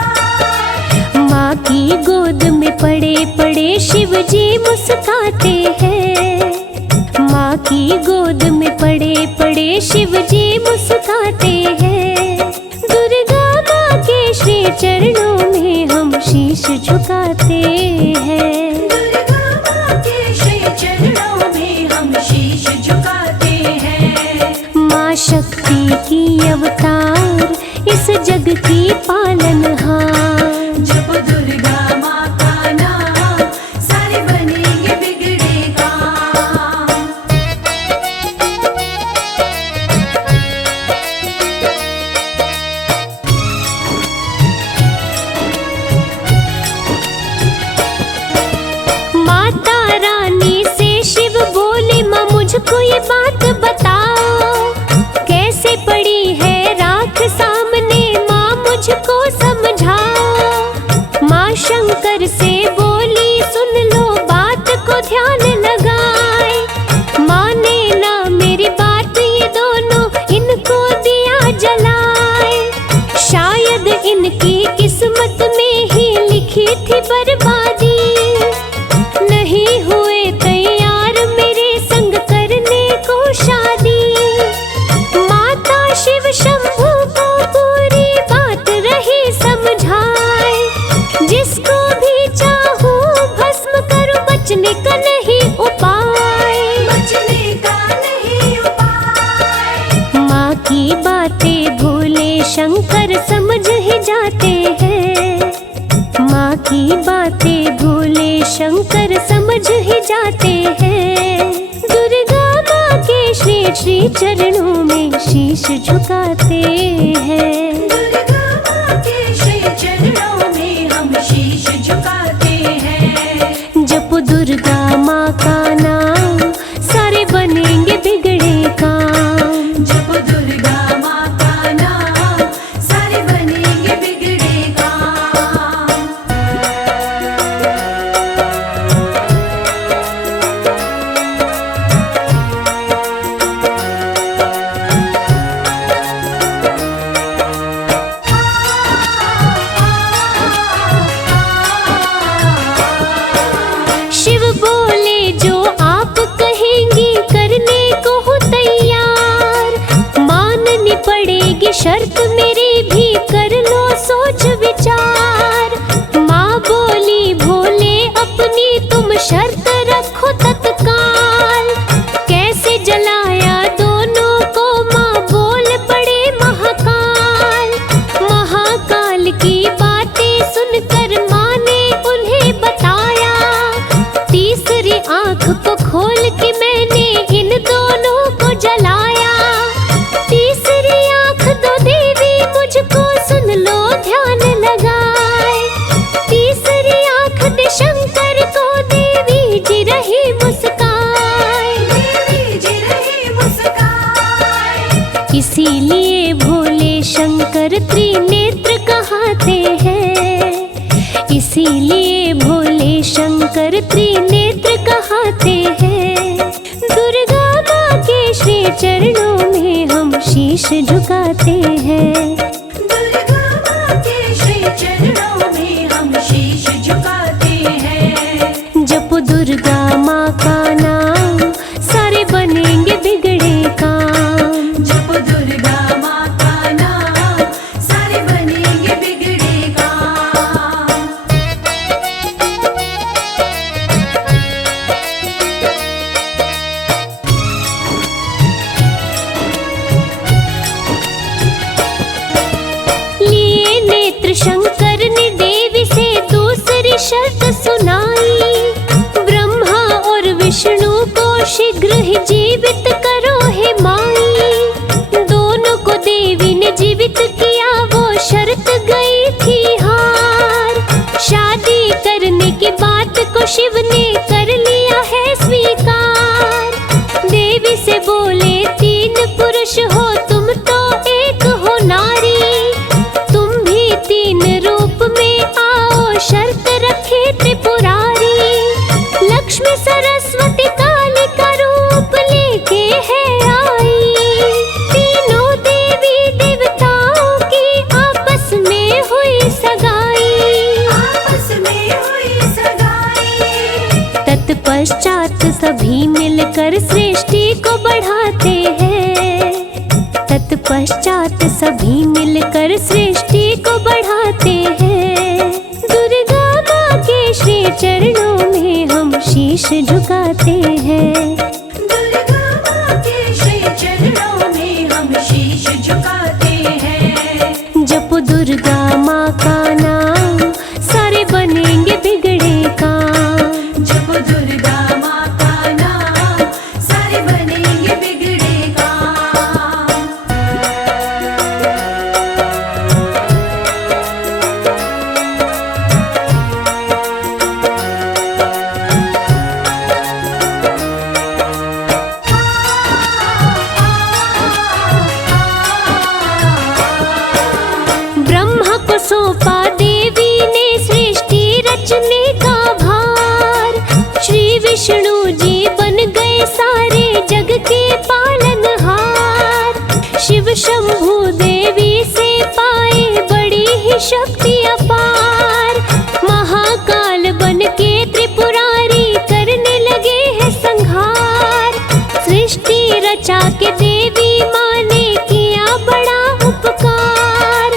माँ की गोद में पड़े पड़े शिव जी मुस्काते हैं, माँ की गोद में पड़े पड़े शिव जी मुस्काते हैं। दुर्गा माँ के श्री चरणों में हम शीश झुकाते हैं। दुर्गा माँ के श्री चरणों में हम शीश झुकाते हैं। माँ शक्ति की अवतार, इस जग की पालनहार। जप दुर्गा माँ का नाम, सारे बनेंगे बिगड़े काम। माता रानी से शिव बोले माँ मुझको ये बात बताओ, कैसे पड़ी है राख सामने माँ मुझको समझाओ। माँ शंकर से बोली सुन लो बात को ध्यान लगाए, माने ना मेरी बात ये दोनों इनको दिया जलाए। शायद इनकी किस्मत में ही लिखी थी बर्बादी, नहीं हुए तैयार मेरे संग करने को शादी। माता शिव शंभू को पूरी बात रही समझाए, जिसको भी चाहूं भस्म करूं बचने का नहीं उपाय। बचने का नहीं उपाय। माँ की बातें भोले शंकर समझ ही जाते हैं, माँ की बातें भोले शंकर समझ ही जाते हैं। दुर्गा माँ के श्री श्री चरणों में शीश झुकाते हैं। दुर्गा माँ के श्री चरणों में हम शीश झुकाते हैं। जपो दुर्गा माँ का नाम, सारे बनेंगे बिगड़े काम। जप दुर्गा माँ का नाम, सारे बनेंगे बिगड़े काम। शर्त मेरी भी कर लो सोच विचार। माँ बोली भोले अपनी तुम शर्त रखो तत्काल। कैसे जलाया दोनों को माँ बोल पड़े महाकाल। महाकाल की बातें सुनकर माँ ने उन्हें बताया। तीसरी आंख को खोल के मैंने इन दोनों को जलाया। तीसरी आंख दो देवी मुझको सुन लो ध्यान लगाए। तीसरी आंख दे शंकर को देवी जी रही मुस्काए। देवी जी रही मुस्काए। इसीलिए भोले शंकर त्रिनेत्र कहाते हैं। इसीलिए भोले शंकर त्रिनेत्र कहाते हैं। दुर्गा माँ के श्री चरणों में हम शीश झुकाते हैं। दुर्गा माँ के श्री चरणों में हम शीश झुकाते हैं। जपो दुर्गा माँ का नाम सारे बनेंगे बिगड़े काम। जप दुर्गा माँ का नाम सारे बनेंगे बिगड़े काम। लिए नेत्र शंकर ने देवी से दूसरी शर्त सुनाई। ब्रह्मा और विष्णु को शीघ्र ही जीवित करो हे माई। दोनों को देवी ने जीवित किया वो शर्त गई थी हार। शादी करने की बात को शिव ने कर लिया है स्वीकार। देवी से बोले तीन पुरुष हो तुम तो एक हो नारी। तुम भी तीन रूप में आओ शर्त रखे त्रिपुरारी। लक्ष्मी सरस्वती काली का रूप लेके है आई। तीनों देवी देवताओं की आपस में हुई सगाई। आपस में हुई सगाई। तत्पश्चात सभी मिलकर सृष्टि को बढ़ाते हैं। तत्पश्चात सभी मिलकर सृष्टि को बढ़ाते हैं। दुर्गा माँ के श्री चरणों में हम शीश झुकाते हैं। दुर्गा माँ के श्री चरणों में हम शीश झुकाते हैं। जपो दुर्गा माँ का नाम सारे बनेंगे बिगड़े काम। जप दुर्गा माँ का नाम सारे बनेंगे बिगड़े काम। ब्रह्मा को सौंपा देवी ने सृष्टि रचने का भार। श्री विष्णु जी बन गए सारे जग के पालनहार। शिव शंभु देवी से पाए बड़ी ही शक्ति अपार। महाकाल बन के त्रिपुरारी करने लगे हैं संहार। सृष्टि रचा के देवी माँ ने किया बड़ा उपकार।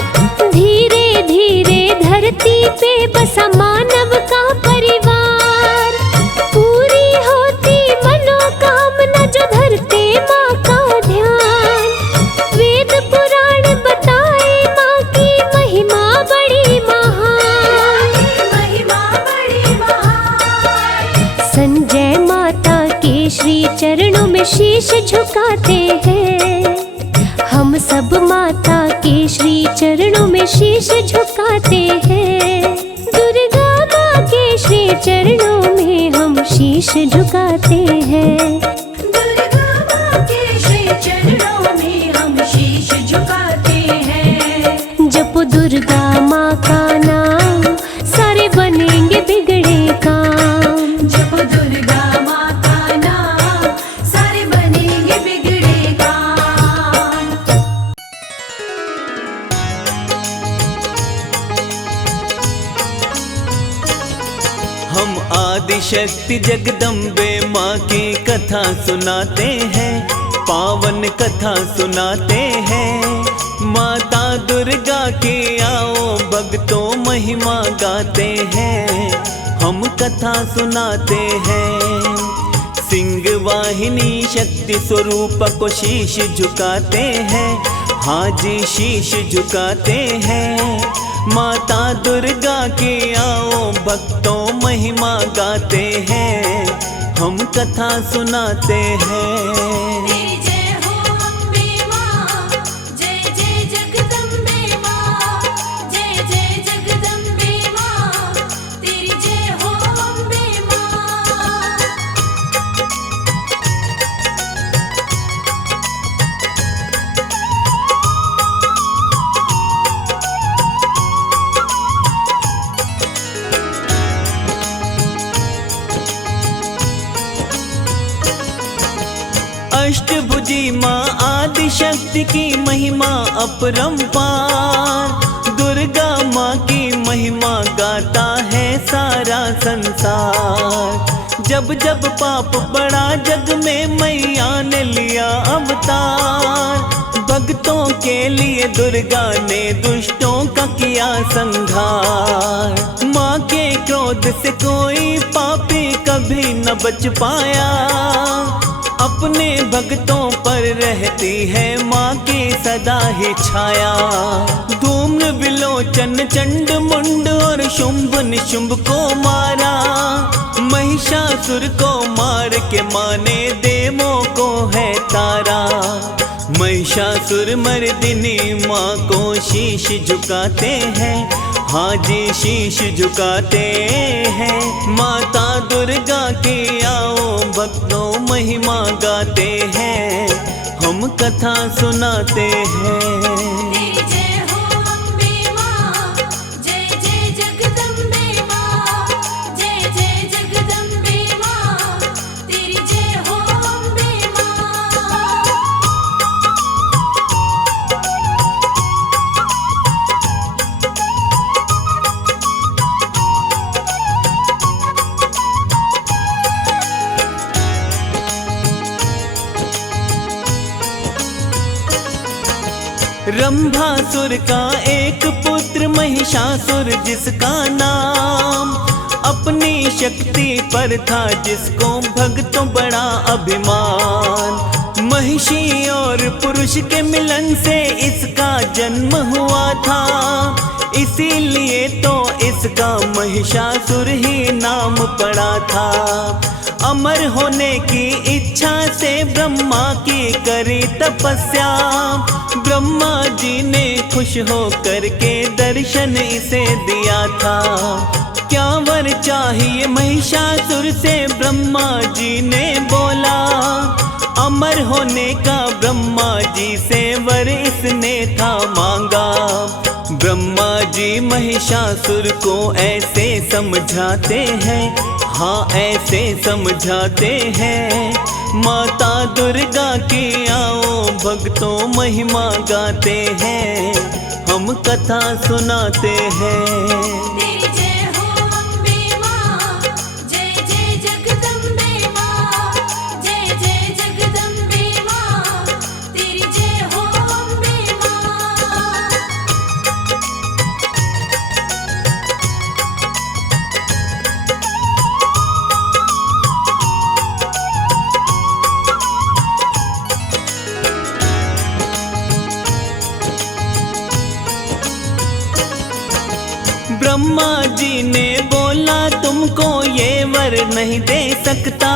धीरे धीरे धरती पे बसा मानव का परिवार। पूरी होती मनोकामना जो धरते माँ का ध्यान। वेद पुराण बताए माँ की महिमा बड़ी महान। महिमा बड़ी महान। संजय माता के श्री चरणों में शीश झुकाते हैं। हम सब माता के श्री चरणों में शीश झुकाते हैं। दुर्गा माँ के श्री चरणों में हम शीश झुकाते हैं। दुर्गा माँ के श्री चरणों में हम शीश झुकाते हैं। जपो दुर्गा माँ का नाम सारे बनेंगे बिगड़े काम। जप दुर्गा माँ का नाम सारे बनेंगे बिगड़े काम। हम आदिशक्ति जगदम्बे माँ की कथा सुनाते हैं, पावन कथा सुनाते हैं। माता दुर्गा के आओ भक्तों महिमा गाते हैं, हम कथा सुनाते हैं। सिंह वाहिनी शक्ति स्वरूप को शीश झुकाते हैं, हाँ जी शीश झुकाते हैं। माता दुर्गा के आओ भक्तों महिमा गाते हैं, हम कथा सुनाते हैं। तेरी जय हो अम्बे माँ, जय जय जगदम्बे माँ, जय जय जगदम्बे माँ, तेरी जय हो अम्बे माँ। अष्टभुजी माँ आदि शक्ति की महिमा अपरंपार, दुर्गा माँ की महिमा गाता है सारा संसार। जब जब पाप बड़ा जग में मैया ने लिया अवतार, भक्तों के लिए दुर्गा ने दुष्टों का किया संहार। माँ के क्रोध से कोई पापी कभी न बच पाया, अपने भक्तों पर रहती है माँ की सदा ही छाया। धूम्र विलोचन चंड मुंड और शुंभ निशुंभ को मारा, महिषासुर को मार के माँ ने देवों को है तारा। महिषासुर मर्दिनी माँ को शीश झुकाते हैं, हाँ जी शीश झुकाते हैं। माता दुर्गा की आओ भक्तों महिमा गाते हैं, हम कथा सुनाते हैं। तेरी जय हो अम्बे माँ, जय जय जगदम्बे माँ, जय जय जगदम्बे माँ, तेरी जय हो अम्बे माँ। रंभासुर का एक पुत्र महिषासुर जिसका नाम, अपनी शक्ति पर था जिसको भक्तों बड़ा अभिमान। महिषी और पुरुष के मिलन से इसका जन्म हुआ था, इसीलिए तो इसका महिषासुर ही नाम पड़ा था। अमर होने की इच्छा से ब्रह्मा की करी तपस्या, ब्रह्मा जी ने खुश हो करके दर्शन इसे दिया था। क्या वर चाहिए महिषासुर से ब्रह्मा जी ने बोला, अमर होने का ब्रह्मा जी से वर इसने था मांगा। ब्रह्मा जी महिषासुर को ऐसे समझाते हैं, हाँ ऐसे समझाते हैं। माता दुर्गा की आओ भक्तों महिमा गाते हैं, हम कथा सुनाते हैं। तेरी जय हो अम्बे माँ, जय जय जगदम्बे माँ, जय जय जगदम्बे माँ, तेरी जय हो अम्बे माँ। ब्रह्मा जी ने बोला तुमको ये वर नहीं दे सकता,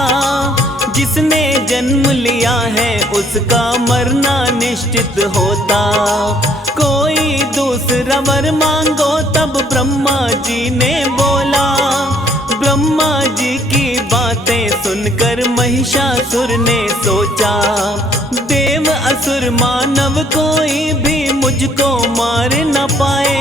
जिसने जन्म लिया है उसका मरना निश्चित होता। कोई दूसरा वर मांगो तब ब्रह्मा जी ने बोला। ब्रह्मा जी की बातें सुनकर महिषासुर ने सोचा, देव असुर मानव कोई भी मुझको मार न पाए,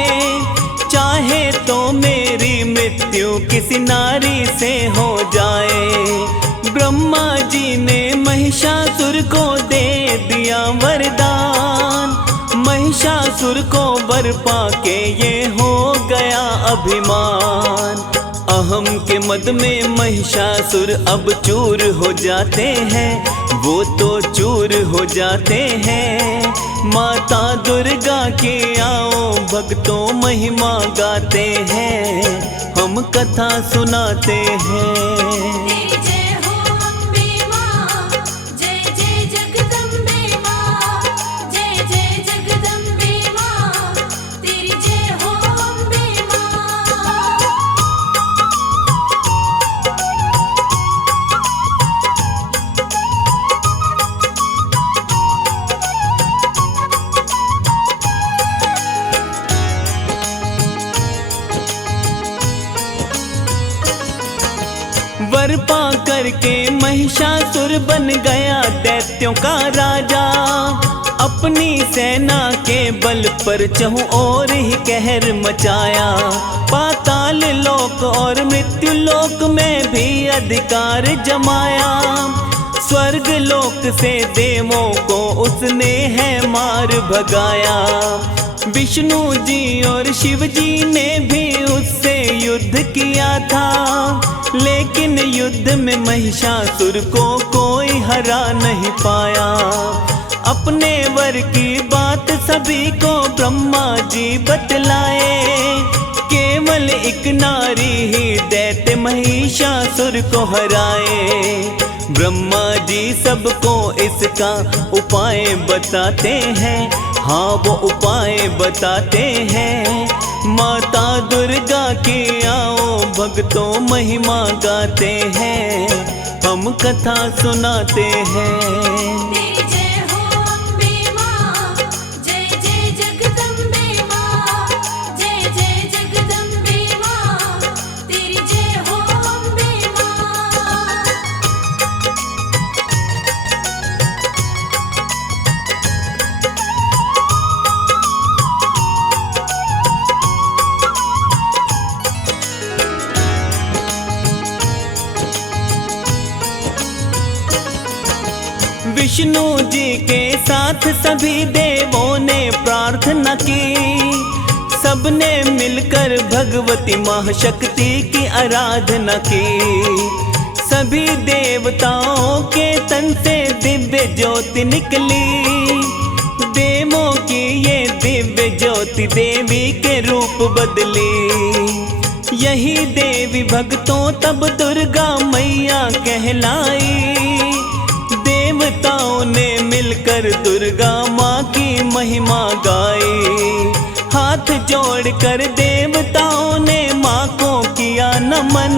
चाहे तो मेरी मृत्यु किसी नारी से हो जाए। ब्रह्मा जी ने महिषासुर को दे दिया वरदान, महिषासुर को वर पाके ये हो गया अभिमान। अहम के मद में महिषासुर अब चूर हो जाते हैं, वो तो चूर हो जाते हैं। माता दुर्गा के आओ भक्तों महिमा गाते हैं, हम कथा सुनाते हैं। तेरी जय हो अम्बे माँ, जय जय जगदम्बे माँ, जय जय जगदम्बे माँ, तेरी जय हो अम्बे माँ। वर पा करके महिषासुर बन गया दैत्यों का राजा। अपनी सेना के बल पर चहुं ओर ही कहर मचाया। पाताल लोक और मृत्यु लोक में भी अधिकार जमाया। स्वर्ग लोक से देवों को उसने है मार भगाया। विष्णु जी और शिव जी ने भी उससे युद्ध किया था, लेकिन युद्ध में महिषासुर को कोई हरा नहीं पाया। अपने वर की बात सभी को ब्रह्मा जी बतलाए। केवल एक नारी ही दैत्य महिषासुर को हराए। ब्रह्मा जी सबको इसका उपाय बताते हैं, हाँ वो उपाय बताते हैं। माता दुर्गा के आओ भक्तों महिमा गाते हैं, हम कथा सुनाते हैं। तेरी जय हो अम्बे माँ, जय जय जगदम्बे माँ, जय जय जगदम्बे माँ, तेरी जय हो अम्बे माँ। विष्णु जी के साथ सभी देवों ने प्रार्थना की। सबने मिलकर भगवती महाशक्ति की आराधना की। सभी देवताओं के तन से दिव्य ज्योति निकली। देवों की ये दिव्य ज्योति देवी के रूप बदली। यही देवी भक्तों तब दुर्गा मैया कहलाई। देवताओं ने मिलकर दुर्गा माँ की महिमा गाई। हाथ जोड़कर देवताओं ने माँ को किया नमन।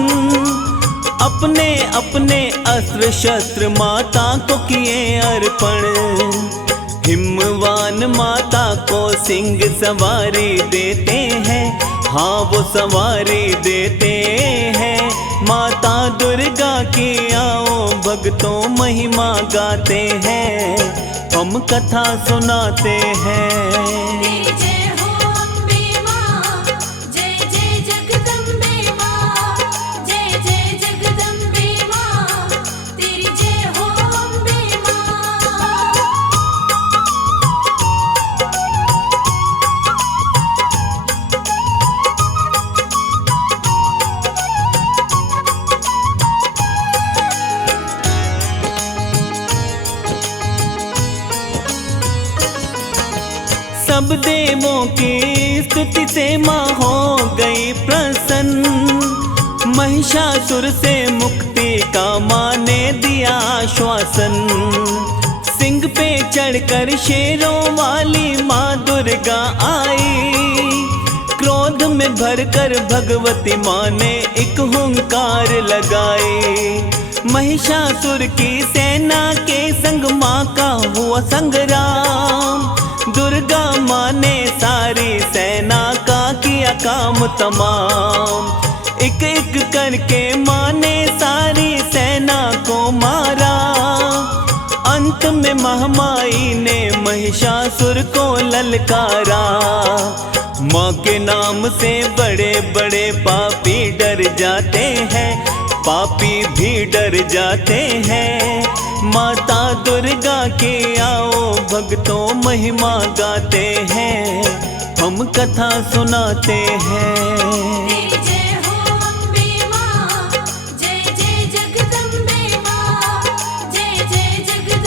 अपने अपने अस्त्र शस्त्र माता को किए अर्पण। हिमवान माता को सिंह सवारी देते हैं, हाँ वो सवारी देते हैं। माता दुर्गा की आओ भक्तों महिमा गाते हैं, हम कथा सुनाते हैं। तेरी जय हो अम्बे माँ, जय जय जगदम्बे माँ, जय जय जगदम्बे माँ, तेरी जय हो अम्बे माँ। सब देवों की स्तुति से माँ हो गई प्रसन्न। महिषासुर से मुक्ति का माँ ने दिया आश्वासन। सिंह पे चढ़कर शेरों वाली माँ दुर्गा आई। क्रोध में भरकर भगवती माँ ने एक हुंकार लगाई। महिषासुर की सेना के संग माँ का हुआ संग्राम। दुर्गा माँ ने सारी सेना का किया काम तमाम। एक एक करके माँ ने सारी सेना को मारा। अंत में महामाई ने महिषासुर को ललकारा। माँ के नाम से बड़े बड़े पापी डर जाते हैं, पापी भी डर जाते हैं। माता दुर्गा के आओ भक्तों महिमा गाते हैं, हम कथा सुनाते हैं। तेरी जय हो अम्बे माँ, जय जय जगदम्बे माँ, जय जय जगदम्बे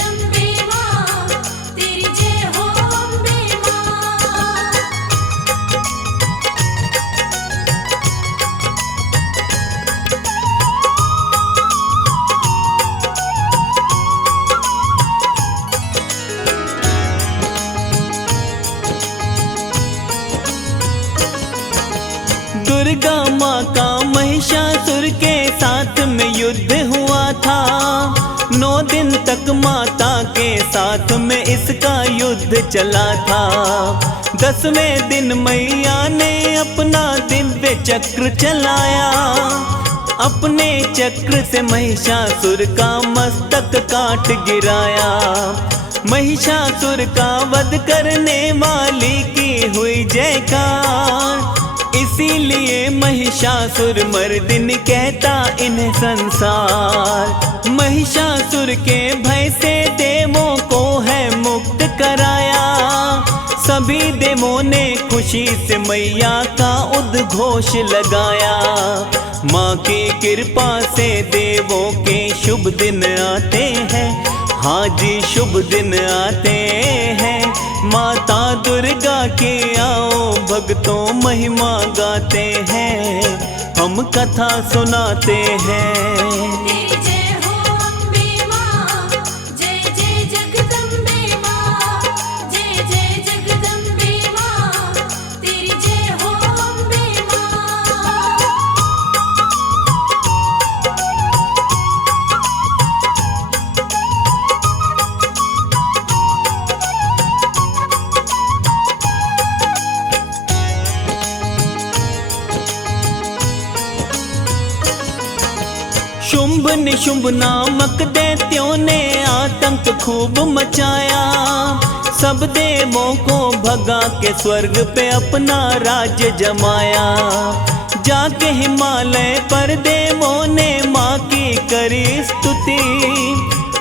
दुर्गा माँ का महिषासुर के साथ में युद्ध हुआ था। 9 दिन तक माता के साथ में इसका युद्ध चला था। 10वें दिन मैया ने अपना दिव्य चक्र चलाया। अपने चक्र से महिषासुर का मस्तक काट गिराया। महिषासुर का वध करने वाली की हुई जयकार। इसीलिए महिषासुर मर्दिन कहता इन्हें संसार। महिषासुर के भय से देवों को है मुक्त कराया। सभी देवों ने खुशी से मैया का उद्घोष लगाया। माँ की कृपा से देवों के शुभ दिन आते हैं। हाँ जी शुभ दिन आते हैं। माता दुर्गा के आओ भक्तों महिमा गाते हैं। हम कथा सुनाते हैं। तेरी जय हो अम्बे माँ, जय जय जगदम्बे माँ, जय जय जगदम्बे माँ, तेरी जय हो अम्बे माँ। शुंभ निशुंभ नामक दैत्यों ने आतंक खूब मचाया। सब देवों को भगा के स्वर्ग पे अपना राज्य जमाया। जाके हिमालय पर देवों ने माँ की करी स्तुति।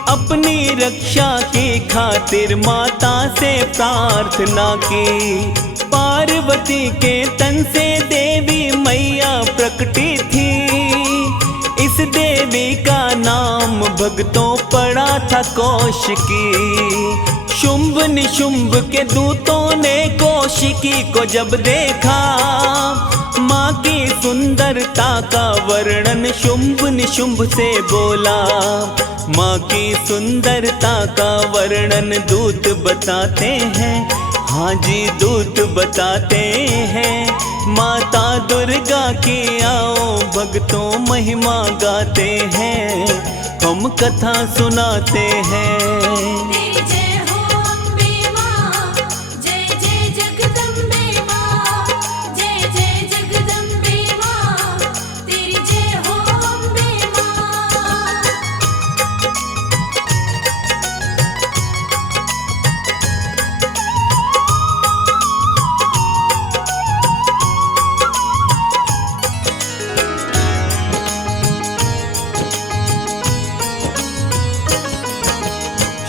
अपनी रक्षा की खातिर माता से प्रार्थना की। पार्वती के तन से देवी मैया प्रकटी थी। इस देवी का नाम भक्तों पड़ा था कौशिकी। शुंभ निशुंभ के दूतों ने कौशिकी को जब देखा। माँ की सुंदरता का वर्णन शुंभ निशुंभ से बोला। माँ की सुंदरता का वर्णन दूत बताते हैं। हाँ जी दूत बताते हैं। माता दुर्गा की आओ भक्तों महिमा गाते हैं। हम कथा सुनाते हैं। तेरी जय हो अम्बे माँ, जय जय जगदम्बे माँ, जय जय जगदम्बे माँ, तेरी जय हो अम्बे माँ।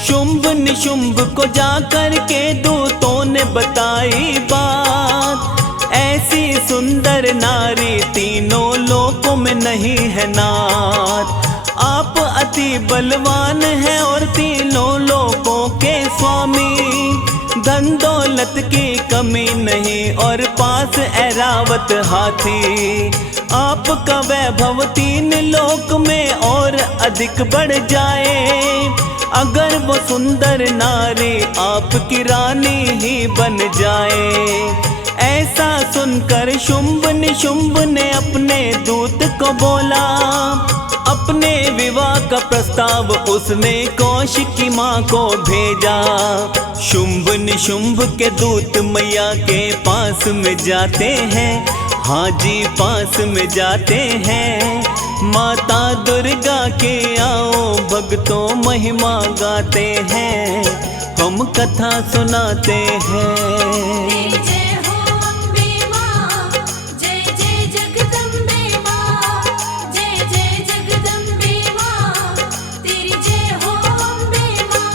शुंभ निशुंभ को जाकर के दूतों ने बताई बात। ऐसी सुंदर नारी तीनों लोकों में नहीं है नाथ। आप अति बलवान हैं और तीनों लोकों के स्वामी। धन दौलत की कमी नहीं और पास ऐरावत हाथी। आपका वैभव 3 लोक में और अधिक बढ़ जाए। अगर वो सुंदर नारी आपकी रानी ही बन जाए। ऐसा सुनकर शुंभ निशुंभ ने अपने दूत को बोला। अपने विवाह का प्रस्ताव उसने कौशिकी माँ को भेजा। शुंभ निशुंभ के दूत मैया के पास में जाते हैं। हाँ जी पास में जाते हैं। माता दुर्गा के आओ भक्तों महिमा गाते हैं। हम कथा सुनाते हैं। तेरी जय हो अम्बे माँ, जय जय जगदम्बे माँ, जय जय जगदम्बे माँ, तेरी जय हो अम्बे माँ।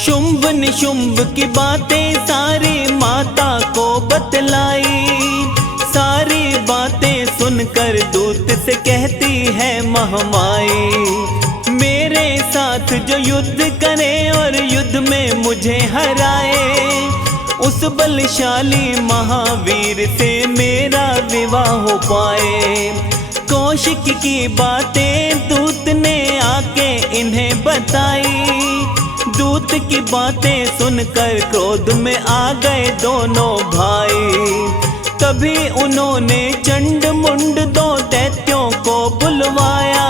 शुंभ निशुंभ की बातें सारी माता को बतलाई। सारी बातें सुनकर दूत से कहती है महामाई। मेरे साथ जो युद्ध करे और युद्ध में मुझे हराए उस बलशाली महावीर से मेरा विवाह हो पाए। कौशिक की बातें दूत ने आके इन्हें बताई। दूत की बातें सुनकर क्रोध में आ गए दोनों भाई। तभी उन्होंने चंड मुंड दो दैत्यों को बुलवाया।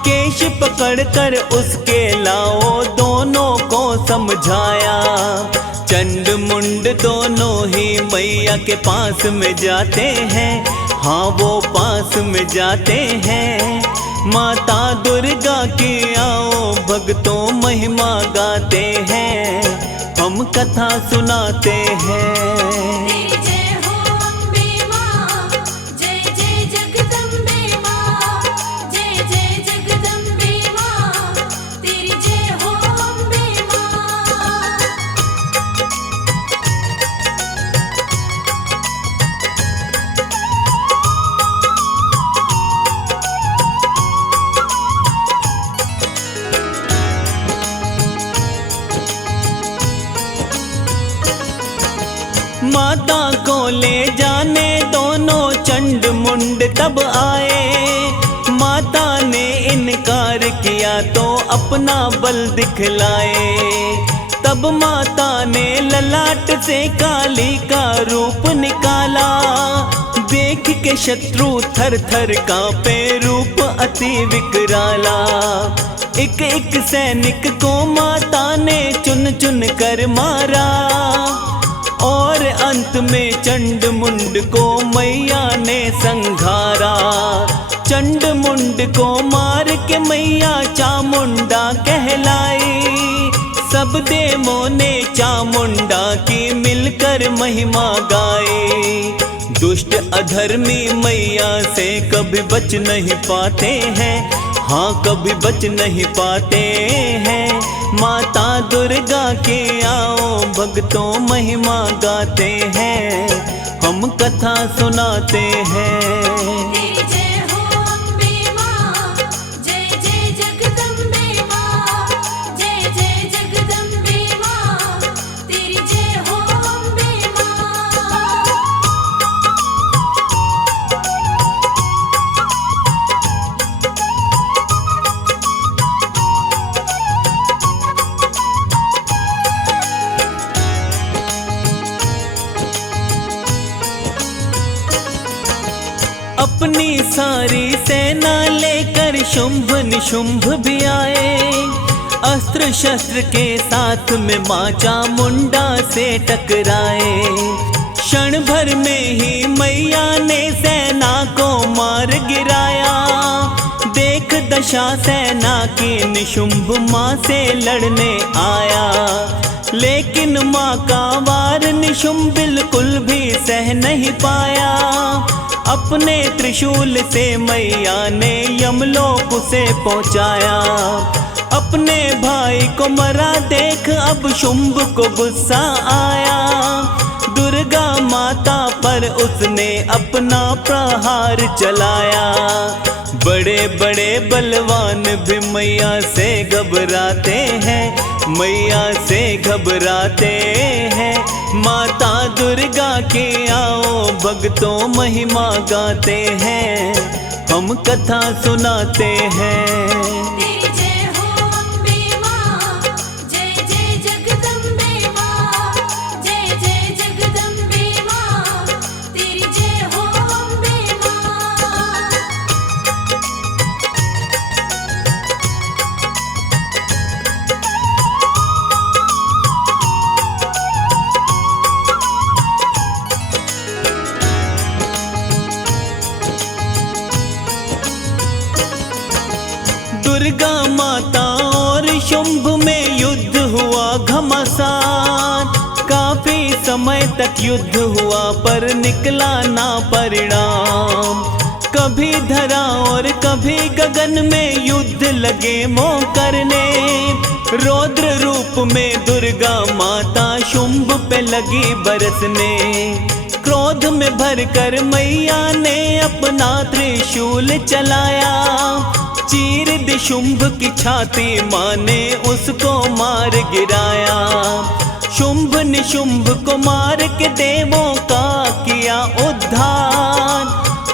केश पकड़कर उसके लाओ दोनों को समझाया। चंड मुंड दोनों ही मैया के पास में जाते हैं। हाँ वो पास में जाते हैं। माता दुर्गा की आओ भक्तों महिमा गाते हैं। हम कथा सुनाते हैं। तेरी जय हो अम्बे माँ, जय जय जगदम्बे माँ, जय जय जगदम्बे माँ, तेरी जय हो अम्बे माँ। माता को ले जाने दोनों चंड मुंड तब आए। माता ने इनकार किया तो अपना बल दिखलाए। तब माता ने ललाट से काली का रूप निकाला। देख के शत्रु थर थर कांपे, रूप अति विकराला। एक एक सैनिक को माता ने चुन चुन कर मारा। और अंत में चंड मुंड को मैया ने संघारा। चंड मुंड को मार के मैया चामुंडा कहलाई। सब देवों ने चामुंडा की मिलकर महिमा गाई। दुष्ट अधर्मी मैया से कभी बच नहीं पाते हैं। हाँ कभी बच नहीं पाते हैं। माता दुर्गा के आओ भक्तों महिमा गाते हैं। हम कथा सुनाते हैं। तेरी जय हो अम्बे माँ, जय जय जगदम्बे माँ, जय जय जगदम्बे माँ, तेरी जय हो अम्बे माँ। अपनी सारी सेना लेकर शुंभ निशुंभ भी आए। अस्त्र शस्त्र के साथ में माँ चामुंडा से टकराए। क्षण भर में ही मैया ने सेना को मार गिराया। देख दशा सेना की निशुंभ माँ से लड़ने आया। लेकिन माँ का वार निशुंभ बिल्कुल भी सह नहीं पाया। अपने त्रिशूल से मैया ने यमलोक से पहुंचाया। अपने भाई को मरा देख अब शुंभ को गुस्सा आया। दुर्गा माता पर उसने अपना प्रहार चलाया। बड़े बड़े बलवान भी मैया से घबराते हैं। मैया से घबराते हैं। माता दुर्गा के आओ भक्तों महिमा गाते हैं। हम कथा सुनाते हैं। तेरी जय हो अम्बे माँ, जय जय जगदम्बे माँ, जय जय जगदम्बे माँ, तेरी जय हो अम्बे माँ। दुर्गा माता और शुंभ में युद्ध हुआ घमासान। काफी समय तक युद्ध हुआ पर निकला ना परिणाम। कभी धरा और कभी गगन में युद्ध लगे मोह करने। रौद्र रूप में दुर्गा माता शुंभ पे लगी बरसने। क्रोध में भरकर मैया ने अपना त्रिशूल चलाया। चीर दी शुंभ की छाती माँ ने उसको मार गिराया। शुंभ निशुंभ को मार के देवों का किया उद्धार।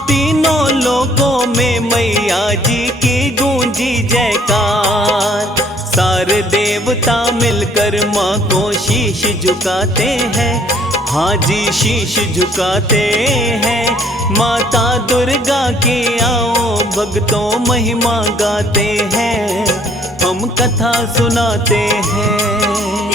तीनों लोकों में मैया जी की गूंजी जयकार। सारे देवता मिलकर माँ को शीश झुकाते हैं, हाँ जी शीश झुकाते हैं। माता दुर्गा की आओ भक्तों महिमा गाते हैं, हम कथा सुनाते हैं।